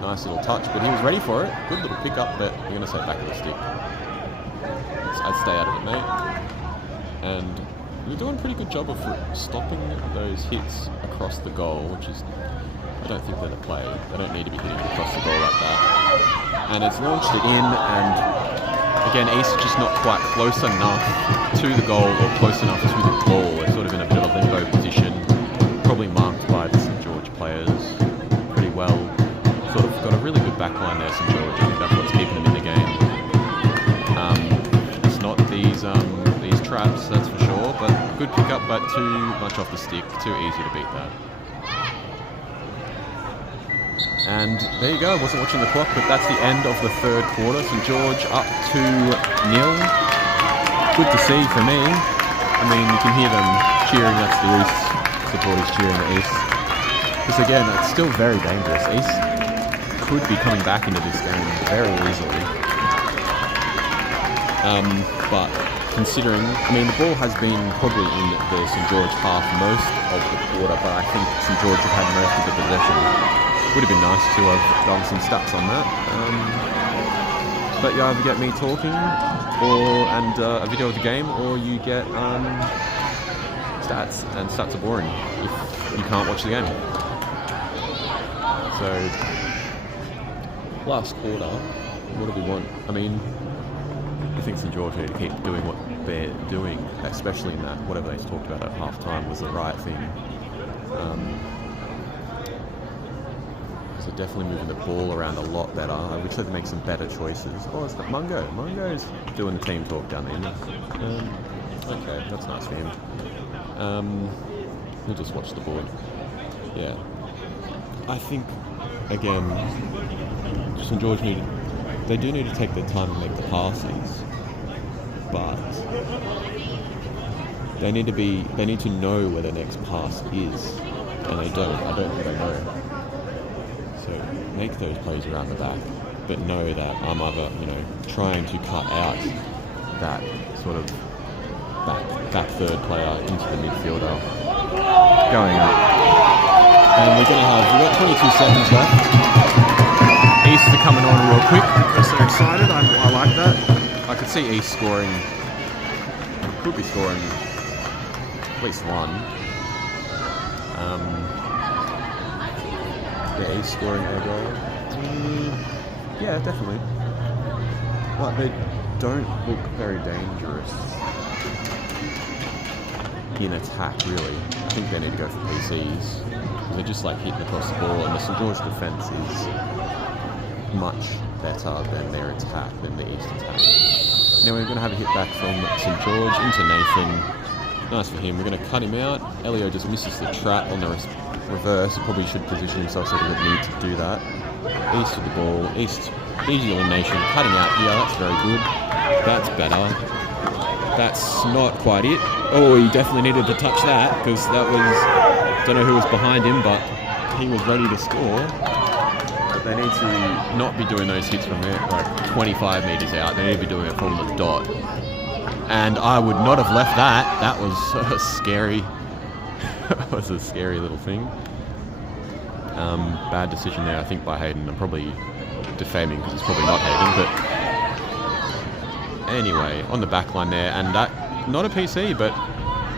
Nice little touch, but he was ready for it. Good little pickup, but we're going to say back of the stick. I'd stay out of it, mate. And we're doing a pretty good job of stopping those hits across the goal, which is, I don't think they're the play. They don't need to be hitting across the goal like that. And it's launched it in, and again, East just not quite close enough to the goal or close enough to the ball. They're sort of in a bit of a limbo position, probably marked by the St. George players pretty well. Sort of got a really good backline there, St. George. I think that's what's keeping them in the game. It's not these traps, that's for sure, but good pickup, but too much off the stick, too easy to beat that. And there you go, I wasn't watching the clock, but that's the end of the third quarter. St George up 2-0. Good to see for me. I mean, you can hear them cheering, that's the East supporters cheering the East. Because again, it's still very dangerous. East could be coming back into this game very easily. But considering, I mean, the ball has been probably in the St George half most of the quarter, but I think St George have had most of the possession. Would have been nice to have done some stats on that. But you either get me talking and a video of the game, or you get stats, and stats are boring if you can't watch the game. So, last quarter, what do we want? I mean, I think St George need to keep doing what they're doing, especially in that whatever they talked about at half-time was the right thing. So definitely moving the ball around a lot better. I wish they'd make some better choices. Oh, it's got Mungo. Mungo's doing team talk down there. Okay, that's nice for him. We'll just watch the board. Yeah. I think, again, St George they do need to take their time and make the passes, but they need to know where the next pass is, and they don't. I don't think they know. So make those plays around the back, but know that I'm either, trying to cut out that sort of back third player into the midfielder going up. And we've got 22 seconds left. East are coming on real quick because they're excited. I like that. I could see East scoring. Could be scoring at least one. Yeah, East scoring a goal. Yeah, definitely. But they don't look very dangerous in attack, really. I think they need to go for PCs. They're just like hitting across the ball, and the St George defence is much better than their attack, than the East attack. Now we're going to have a hit back from St George into Nathan. Nice for him. We're going to cut him out. Elio just misses the trap on the reverse. He probably should position himself so he doesn't need to do that. East with the ball. East, easy elimination. Cutting out here. That's very good. That's better. That's not quite it. Oh, he definitely needed to touch that, because that was... Don't know who was behind him, but he was ready to score. But they need to not be doing those hits from there, like 25 metres out. They need to be doing it from the dot. And I would not have left that. That was scary. That was a scary little thing. Bad decision there, I think, by Hayden. I'm probably defaming because it's probably not Hayden, but anyway, on the back line there, and that, not a PC, but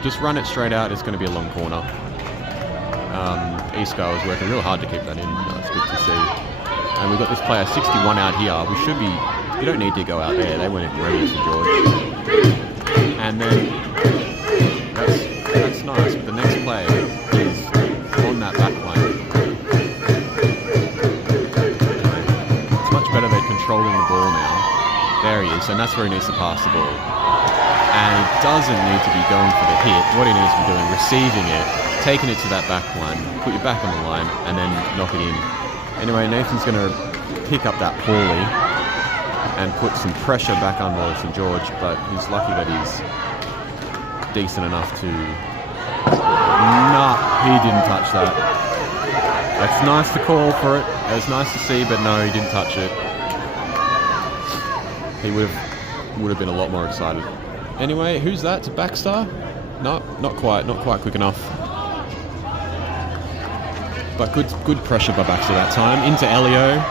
just run it straight out. It's going to be a long corner. East guy was working real hard to keep that in. It's good to see. And we've got this player 61 out here. We should be... You don't need to go out there. They weren't even ready, St George. And then... That's nice, but the next play is on that back line. It's much better they're controlling the ball now. There he is, and that's where he needs to pass the ball. And he doesn't need to be going for the hit. What he needs to be doing, receiving it, taking it to that back line, put your back on the line, and then knock it in. Anyway, Nathan's going to pick up that poorly and put some pressure back under St George, but he's lucky that he's decent enough to... Nah, he didn't touch that. That's nice to call for it. It was nice to see, but no, he didn't touch it. He would have been a lot more excited. Anyway, who's that? To Baxter? No, not quite quick enough. But good pressure by Baxter that time. Into Elio.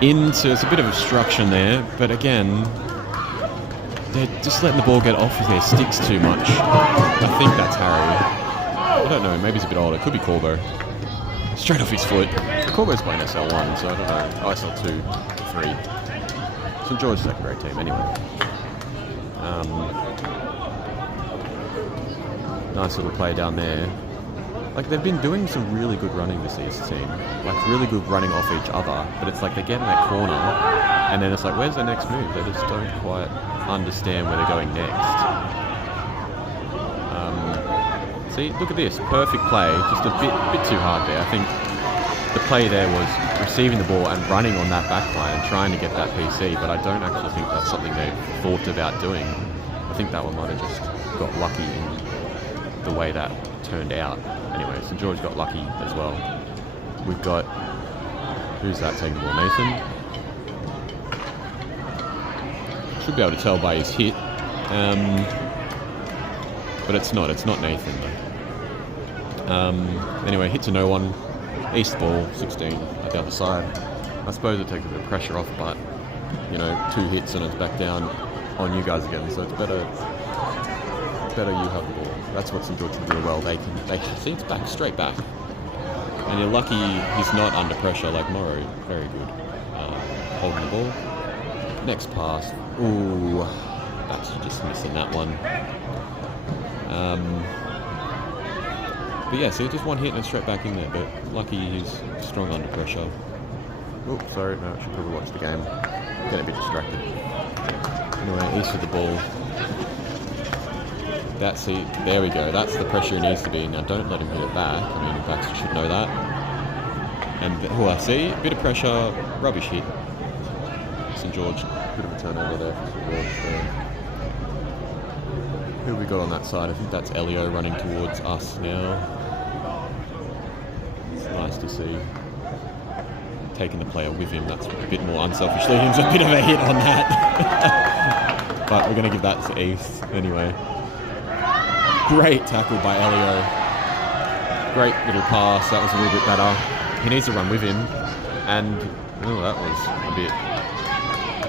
It's a bit of obstruction there, but again, they're just letting the ball get off with their sticks too much. I think that's Harry. I don't know, maybe he's a bit older. Could be Corbo. Straight off his foot. Corbo's playing SL1, so I don't know. Oh, SL2, 3. St George is like a great team anyway. Nice little play down there. Like, they've been doing some really good running this East team. Like, really good running off each other. But it's like they get in that corner, and then it's like, where's their next move? They just don't quite understand where they're going next. See, look at this. Perfect play. Just a bit too hard there. I think the play there was receiving the ball and running on that back line and trying to get that PC, but I don't actually think that's something they thought about doing. I think that one might have just got lucky in the way that turned out. Anyway, St George got lucky as well. We've got, who's that taking the ball? Nathan? Should be able to tell by his hit. But it's not Nathan though. Anyway, hit to no one. East ball, 16 at the other side. I suppose it takes a bit of pressure off, but you know, 2 hits and it's back down on you guys again. So it's better you have the ball. That's what St George can do well. They think it's back, straight back. And you're lucky he's not under pressure like Morrow. Very good. Holding the ball. Next pass. Ooh, that's just missing that one. But yeah, so just one hit and it's straight back in there. But lucky he's strong under pressure. Oh, sorry, no, I should probably watch the game. Get a bit distracted. Anyway, east of the ball. That's it. There we go. That's the pressure he needs to be. Now, don't let him hit it back. I mean, Baxter should know that. And I see a bit of pressure. Rubbish hit. St George. Bit of a turnover there for St George. So. Who have we got on that side? I think that's Elio running towards us now. It's nice to see. Taking the player with him. That's a bit more unselfishly. He's a bit of a hit on that. But we're going to give that to East anyway. Great tackle by Elio. Great little pass. That was a little bit better. He needs to run with him. And, oh, that was a bit...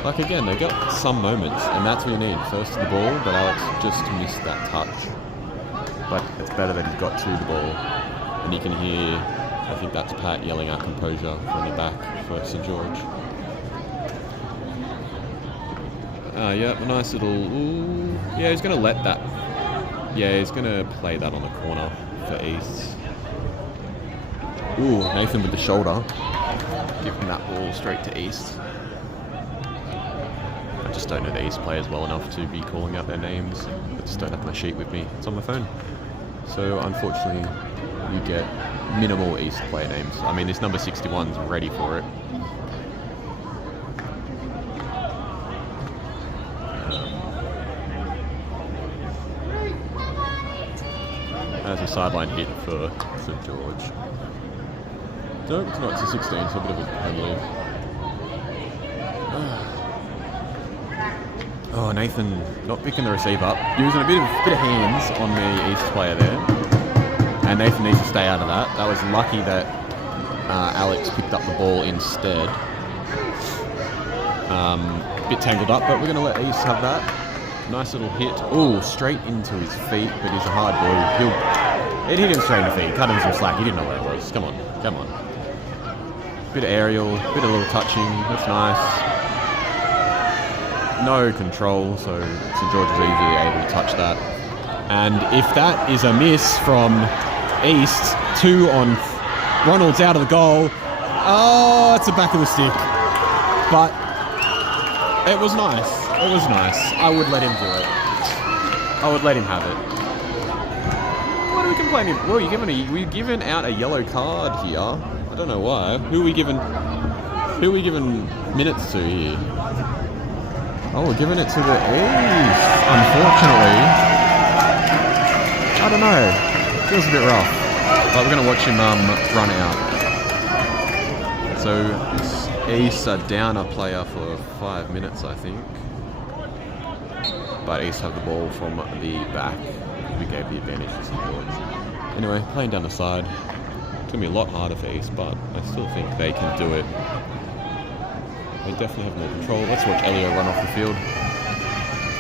Like, again, they got some moments, and that's what you need. First to the ball, but Alex just missed that touch. But it's better that he got to the ball. And you can hear, I think that's Pat yelling out composure from the back for St George. Yeah, a nice little... Ooh, yeah, he's going to let that... Yeah, he's going to play that on the corner for East. Ooh, Nathan with the shoulder. Giving that ball straight to East. I just don't know the East players well enough to be calling out their names. I just don't have my sheet with me. It's on my phone. So, unfortunately, you get minimal East player names. I mean, this number 61's ready for it. As a sideline hit for St George. No, it's not. It's a 16, so a bit of a penalty. Oh, Nathan not picking the receive up. Using a bit of hands on the East player there. And Nathan needs to stay out of that. That was lucky that Alex picked up the ball instead. A bit tangled up, but we're going to let East have that. Nice little hit. Ooh, straight into his feet, but he's a hard boy. It hit him straight in the feet. Cut him some slack. He didn't know where it was. Come on. Come on. Bit of aerial, bit of little touching. That's nice. No control, so St George is easily able to touch that. And if that is a miss from East, 2 on Ronald's out of the goal. Oh, it's the back of the stick. But it was nice. It was nice. I would let him do it. I would let him have it. What are we complaining? Well, we're giving out a yellow card here. I don't know why. Who are we giving minutes to here? Oh, we're giving it to the East, unfortunately. I don't know. Feels a bit rough. But we're going to watch him run out. So, East are down a player for 5 minutes, I think. But East have the ball from the back. We gave the advantage to St George. Anyway, playing down the side. It's going to be a lot harder for East, but I still think they can do it. They definitely have more control. Let's watch Elio run off the field.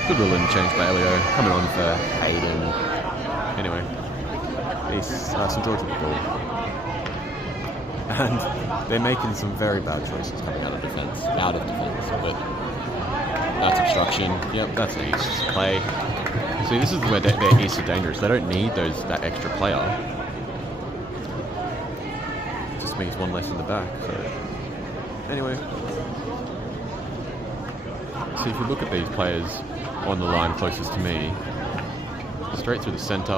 Good little interchange by Elio. Coming on for Hayden. Anyway, St George with the ball. And they're making some very bad choices coming out of defence. But that's obstruction. Yep, that's an East play. See, this is where their East are dangerous. They don't need that extra player. It just means one less in the back. So anyway. So if you look at these players on the line closest to me, straight through the centre,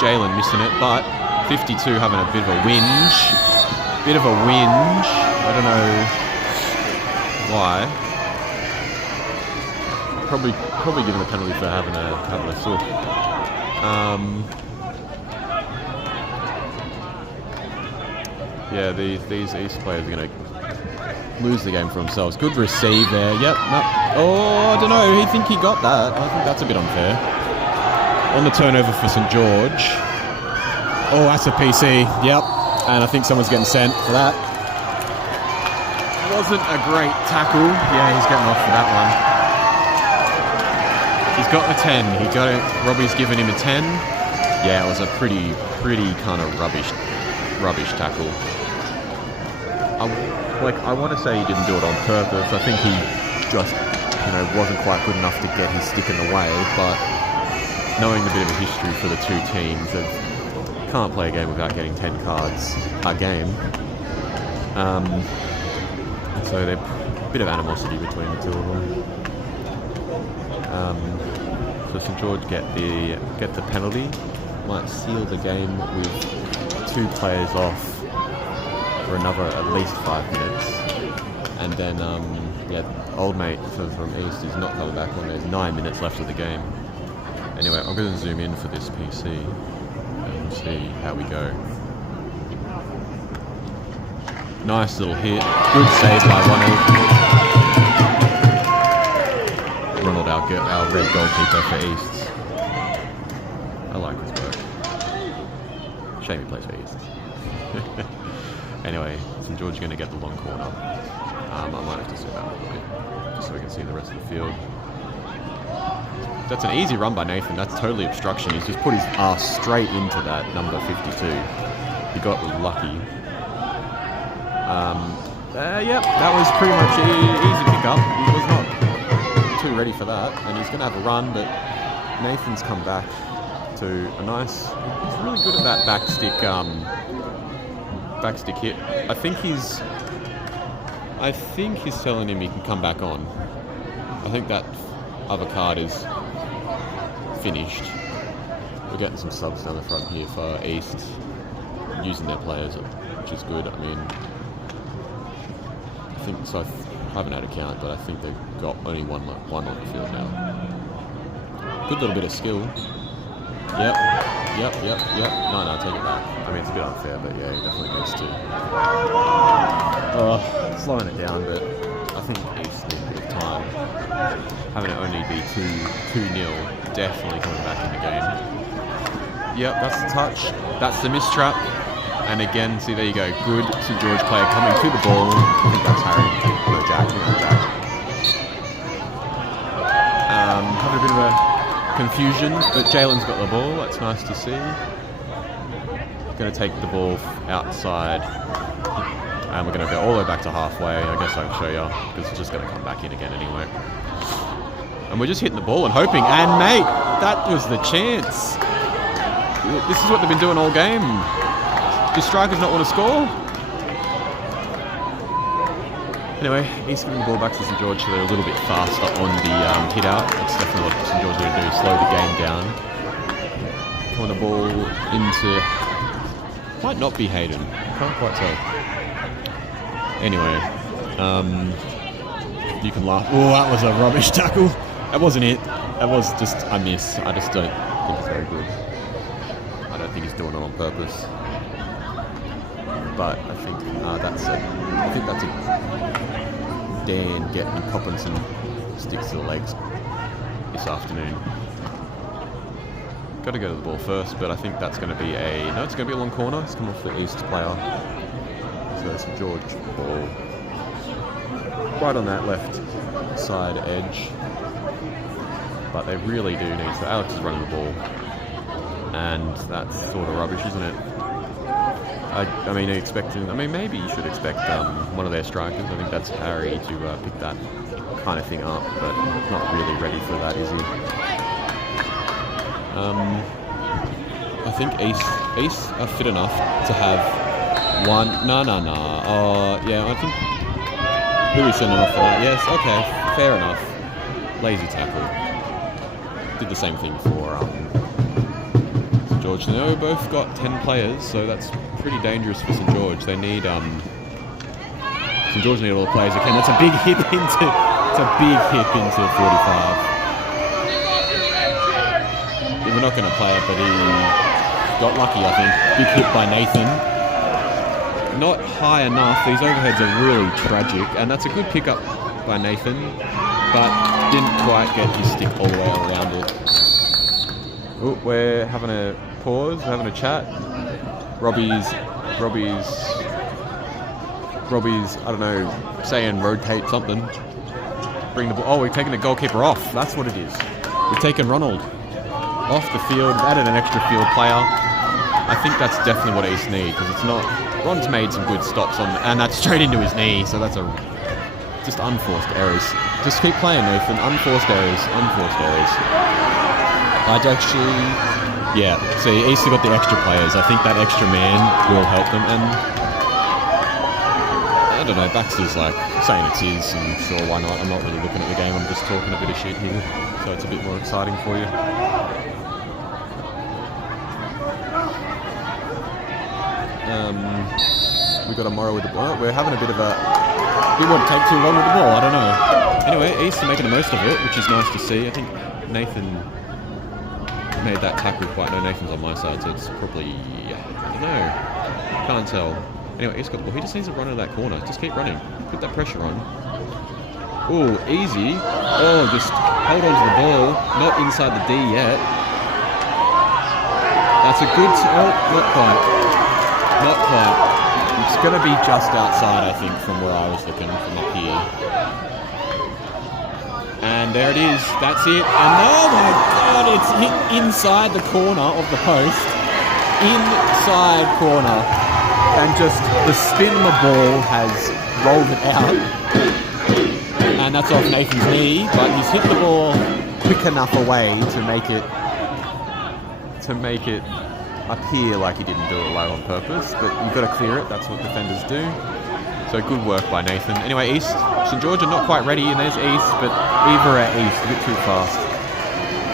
Jaylen missing it, but 52 having a bit of a whinge. Bit of a whinge. I don't know why. Probably given a penalty for having a sook. Yeah, these East players are going to lose the game for themselves. Good receive there. Yep. No. Oh, I don't know. I think he got that. I think that's a bit unfair. On the turnover for St George. Oh, that's a PC. Yep. And I think someone's getting sent for that. Wasn't a great tackle. Yeah, he's getting off for that one. He's got a 10. He got it. Robbie's given him a 10. Yeah, it was a pretty kind of rubbish tackle. I want to say he didn't do it on purpose. I think he just, wasn't quite good enough to get his stick in the way. But knowing a bit of a history for the two teams, they can't play a game without getting 10 cards a game. So there's a bit of animosity between the two of them. So St George get the penalty. Might seal the game with 2 players off for another at least 5 minutes, and then old mate from East is not coming back on. There's 9 minutes left of the game. Anyway, I'm going to zoom in for this PC and see how we go. Nice little hit. Good save by Ronald. Ronald, our red goalkeeper for East. I like his work. Shame he plays for East. Anyway, St George going to get the long corner. I might have to zoom out a little bit, just so we can see the rest of the field. That's an easy run by Nathan. That's totally obstruction. He's just put his ass straight into that number 52. He got lucky. Yep, that was pretty much easy pickup. He was not too ready for that, and he's going to have a run, but Nathan's come back to a nice... He's really good at that backstick hit. I think he's telling him he can come back on. I think that other card is finished. We're getting some subs down the front here for East, using their players, which is good. I mean, I think so. I haven't had a count, but I think they've got only one on the field now. Good little bit of skill. Yep. No, take it back. I mean, it's a bit unfair, but yeah, he definitely needs to. Slowing it down, but I think East need a bit of time. Having it only be 2-0, definitely coming back in the game. Yep, that's the touch. That's the mistrap. And again, see, there you go. Good St George player coming to the ball. I think that's Harry. No, Jack. Having a bit of a confusion, but Jaylen's got the ball. That's nice to see. Going to take the ball outside, and we're going to go all the way back to halfway. I guess I can show you, because it's just going to come back in again anyway. And we're just hitting the ball and hoping, and mate, that was the chance. This is what they've been doing all game. Do strikers not want to score? Anyway, East giving the ball back to St George, so they're a little bit faster on the hit out. That's definitely what St George need to do, slow the game down. Throwing the ball into... Might not be Hayden, can't quite tell. Anyway, you can laugh. Oh, that was a rubbish tackle. That wasn't it. That was just a miss. I just don't think it's very good. I don't think he's doing it on purpose. But I think that's a Dan popping some sticks to the legs this afternoon. Got to go to the ball first, but I think that's going to be it's going to be a long corner. It's come off the East player. So St George ball right on that left side edge. But they really do need to. Alex is running the ball, and that's sort of rubbish, isn't it? I mean, maybe you should expect one of their strikers. I think that's Harry to pick that kind of thing up, but not really ready for that, is he? I think East are fit enough to have one. No. Yeah, I think who is sending off for that? Yes, okay, fair enough. Lazy tackle. Did the same thing for George. They both got 10 players, so that's pretty dangerous for St George. They need St George need all the players they can. That's a big hit into 45. We're not going to play it, but he got lucky, I think. Big hit by Nathan. Not high enough. These overheads are really tragic, and that's a good pickup by Nathan, but didn't quite get his stick all the way around it. Ooh, we're having a pause, we're having a chat. Robbie's, I don't know, saying rotate something. Bring the ball. Oh, we're taking the goalkeeper off. That's what it is. We're taking Ronald off the field. We've added an extra field player. I think that's definitely what East need, because it's not. Ron's made some good stops on, and that's straight into his knee. So that's just unforced errors. Just keep playing, Nathan. Unforced errors. I'd actually, yeah. See, East have got the extra players. I think that extra man will help them, and I don't know. Baxter's like saying it's his, and sure, why not? I'm not really looking at the game. I'm just talking a bit of shit here, so it's a bit more exciting for you. We got a Morrow with the ball. We're having a bit of a. We won't take too long with the ball. I don't know. Anyway, East are making the most of it, which is nice to see. I think Nathan made that tackle quite. No, Nathan's on my side, so it's probably. I don't know. Can't tell. Anyway, East got the ball. He just needs to run into that corner. Just keep running. Put that pressure on. Oh, easy. Oh, just hold on to the ball. Not inside the D yet. That's a good. Oh, not quite. Not quite. It's going to be just outside, I think, from where I was looking from up here. And there it is. That's it. And oh my God, it's hit inside the corner of the post. Inside corner. And just the spin of the ball has rolled it out. And that's off Nathan's knee, but he's hit the ball quick enough away to make it appear like he didn't do it like on purpose, but you've got to clear it. That's what defenders do. So good work by Nathan. Anyway, East, St George are not quite ready, and there's East, but either at East, a bit too fast.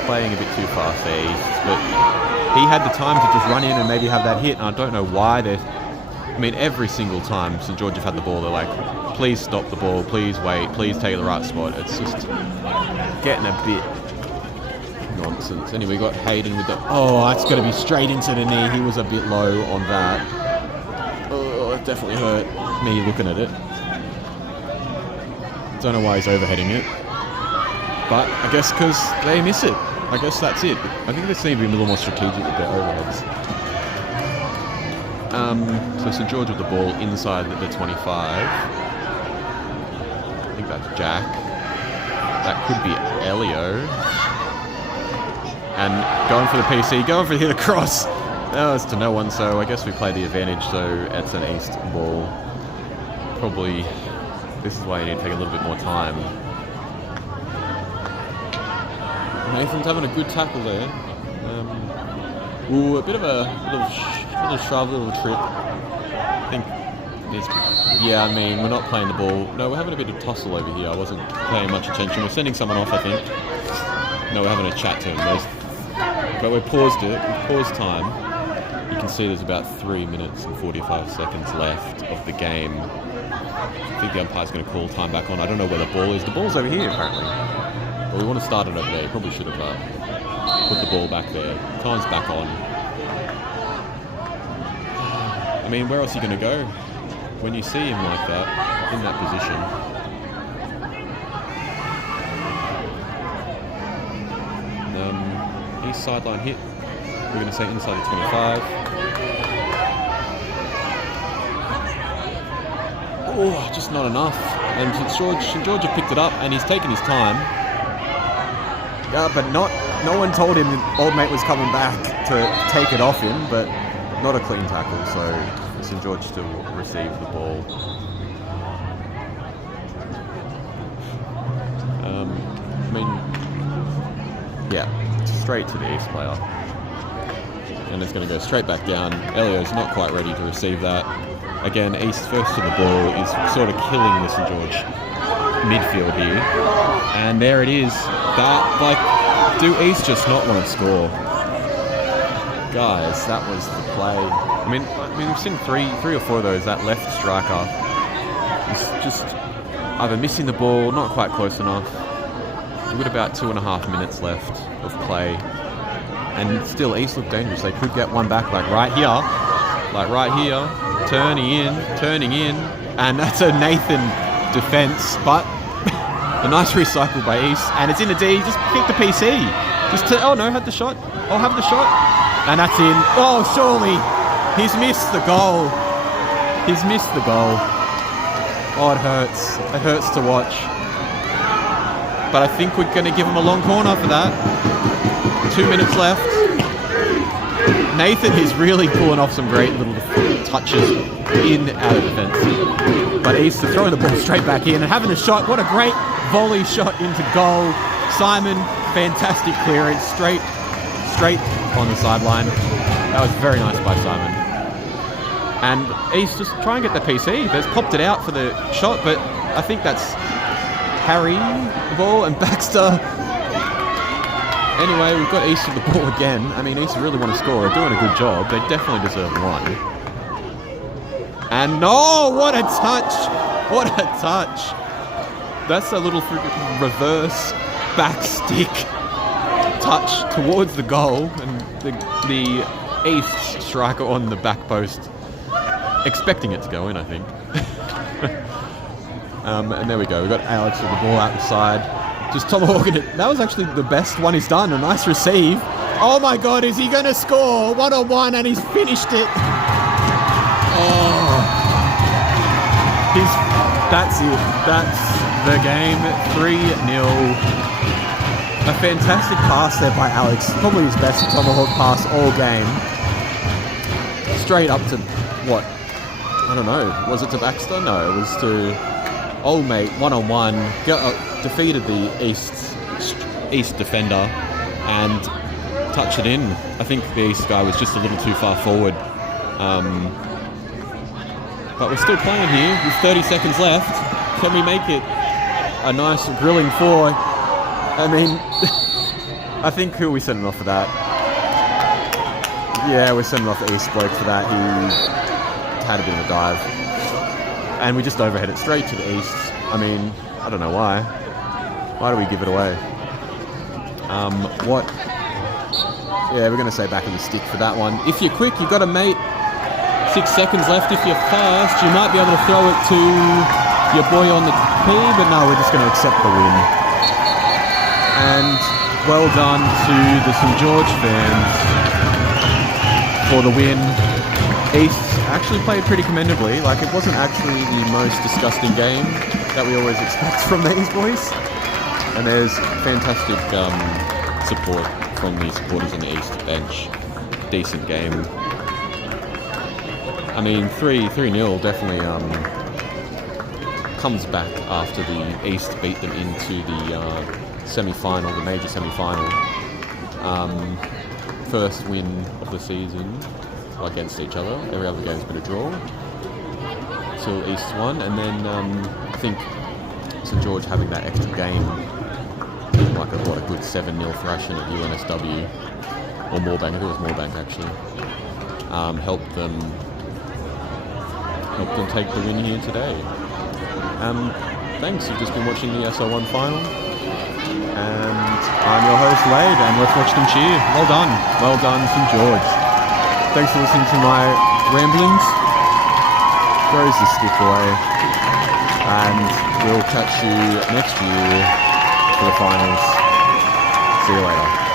Playing a bit too fast there, East. But he had the time to just run in and maybe have that hit, and I don't know why they're. I mean, every single time St George have had the ball, they're like, please stop the ball, please wait, please take the right spot. It's just getting a bit nonsense. Anyway, we got Hayden with the. Oh, that's going to be straight into the knee. He was a bit low on that. Oh, it definitely hurt me looking at it. Don't know why he's overheading it. But I guess because they miss it. I guess that's it. I think they seem to be a little more strategic with their overheads. So St George with the ball inside the 25. I think that's Jack. That could be Elio. And going for the PC, going for the cross. That was to no one, so I guess we play the advantage, so it's an East ball. Probably, this is why you need to take a little bit more time. Nathan's having a good tackle there. Ooh, a bit of a little shove, little trip. I think there's, yeah, I mean, we're not playing the ball. No, we're having a bit of tussle over here. I wasn't paying much attention. We're sending someone off, I think. No, we're having a chat to him. But we paused it. We paused time. You can see there's about 3 minutes and 45 seconds left of the game. I think the umpire's going to call time back on. I don't know where the ball is. The ball's over here, apparently. Well, we want to start it over there. Probably should have put the ball back there. Time's back on. I mean, where else are you going to go when you see him like that, in that position? East sideline hit. We're going to say inside the 25. Oh, just not enough. And St George have picked it up, and he's taken his time. Yeah, but no one told him old mate was coming back to take it off him, but not a clean tackle, so St George still receives the ball. I mean, yeah, straight to the East player. And it's going to go straight back down. Elio's not quite ready to receive that. Again, East first to the ball is sort of killing the St George midfield here. And there it is. That, like, do East just not want to score? guys, that was the play. I mean, we've seen three or four of those. That left striker is just either missing the ball, not quite close enough. We've got about 2.5 minutes left of play, and still East look dangerous. They could get one back, like right here, turning in, and that's a Nathan defence, but a nice recycle by East, and it's in the D. Just pick the PC. Had the shot. I'll have the shot, and that's in. Oh, surely he's missed the goal. Oh, it hurts. It hurts to watch. But I think we're going to give him a long corner for that. 2 minutes left. Nathan is really pulling off some great little touches in out of defence. But East are throwing the ball straight back in and having a shot. What a great volley shot into goal. Simon, fantastic clearance, straight on the sideline. That was very nice by Simon. And East just try and get the PC. They've popped it out for the shot, but I think that's Harry, the ball, and Baxter. Anyway, we've got East with the ball again. I mean, East really want to score. They're doing a good job. They definitely deserve one. And no, what a touch! What a touch! That's a little reverse back stick touch towards the goal, and the East striker on the back post, expecting it to go in, I think. And there we go. We've got Alex with the ball out the side. Just tomahawking it. That was actually the best one he's done. A nice receive. Oh my God, is he going to score? 1-on-1, and he's finished it. Oh. That's it. That's the game. 3-0. A fantastic pass there by Alex. Probably his best tomahawk pass all game. Straight up to, what? I don't know. Was it to Baxter? No, it was to old mate, 1-on-1. Defeated the East defender and touched it in. I think the East guy was just a little too far forward. But we're still playing here with 30 seconds left. Can we make it a nice grilling four? I mean, I think who are we sending off for that? Yeah, we're sending off the East bloke for that. He had a bit of a dive. And we just overhead it straight to the East. I mean, I don't know why. Why do we give it away? Yeah, we're going to say back of the stick for that one. If you're quick, you've got a mate. 6 seconds left. If you're fast, you might be able to throw it to your boy on the P, but no, we're just going to accept the win. And well done to the St George fans for the win. East actually played pretty commendably. Like, it wasn't actually the most disgusting game that we always expect from these boys. And there's fantastic support from the supporters on the East bench. Decent game. I mean, 3-0 definitely comes back after the East beat them into the semi-final, the major semi-final. First win of the season against each other. Every other game's been a draw. Till East won, and then I think St George having that extra game, like a good 7-0 thrashing at UNSW, or Moorebank, I think it was Moorebank actually, helped them take the win here today. Thanks, you've just been watching the SO1 final, and I'm your host Wade, and let's watch them cheer. Well done St George. Thanks for listening to my ramblings. Throws the stick away, and we'll catch you next year for the finals. See you later.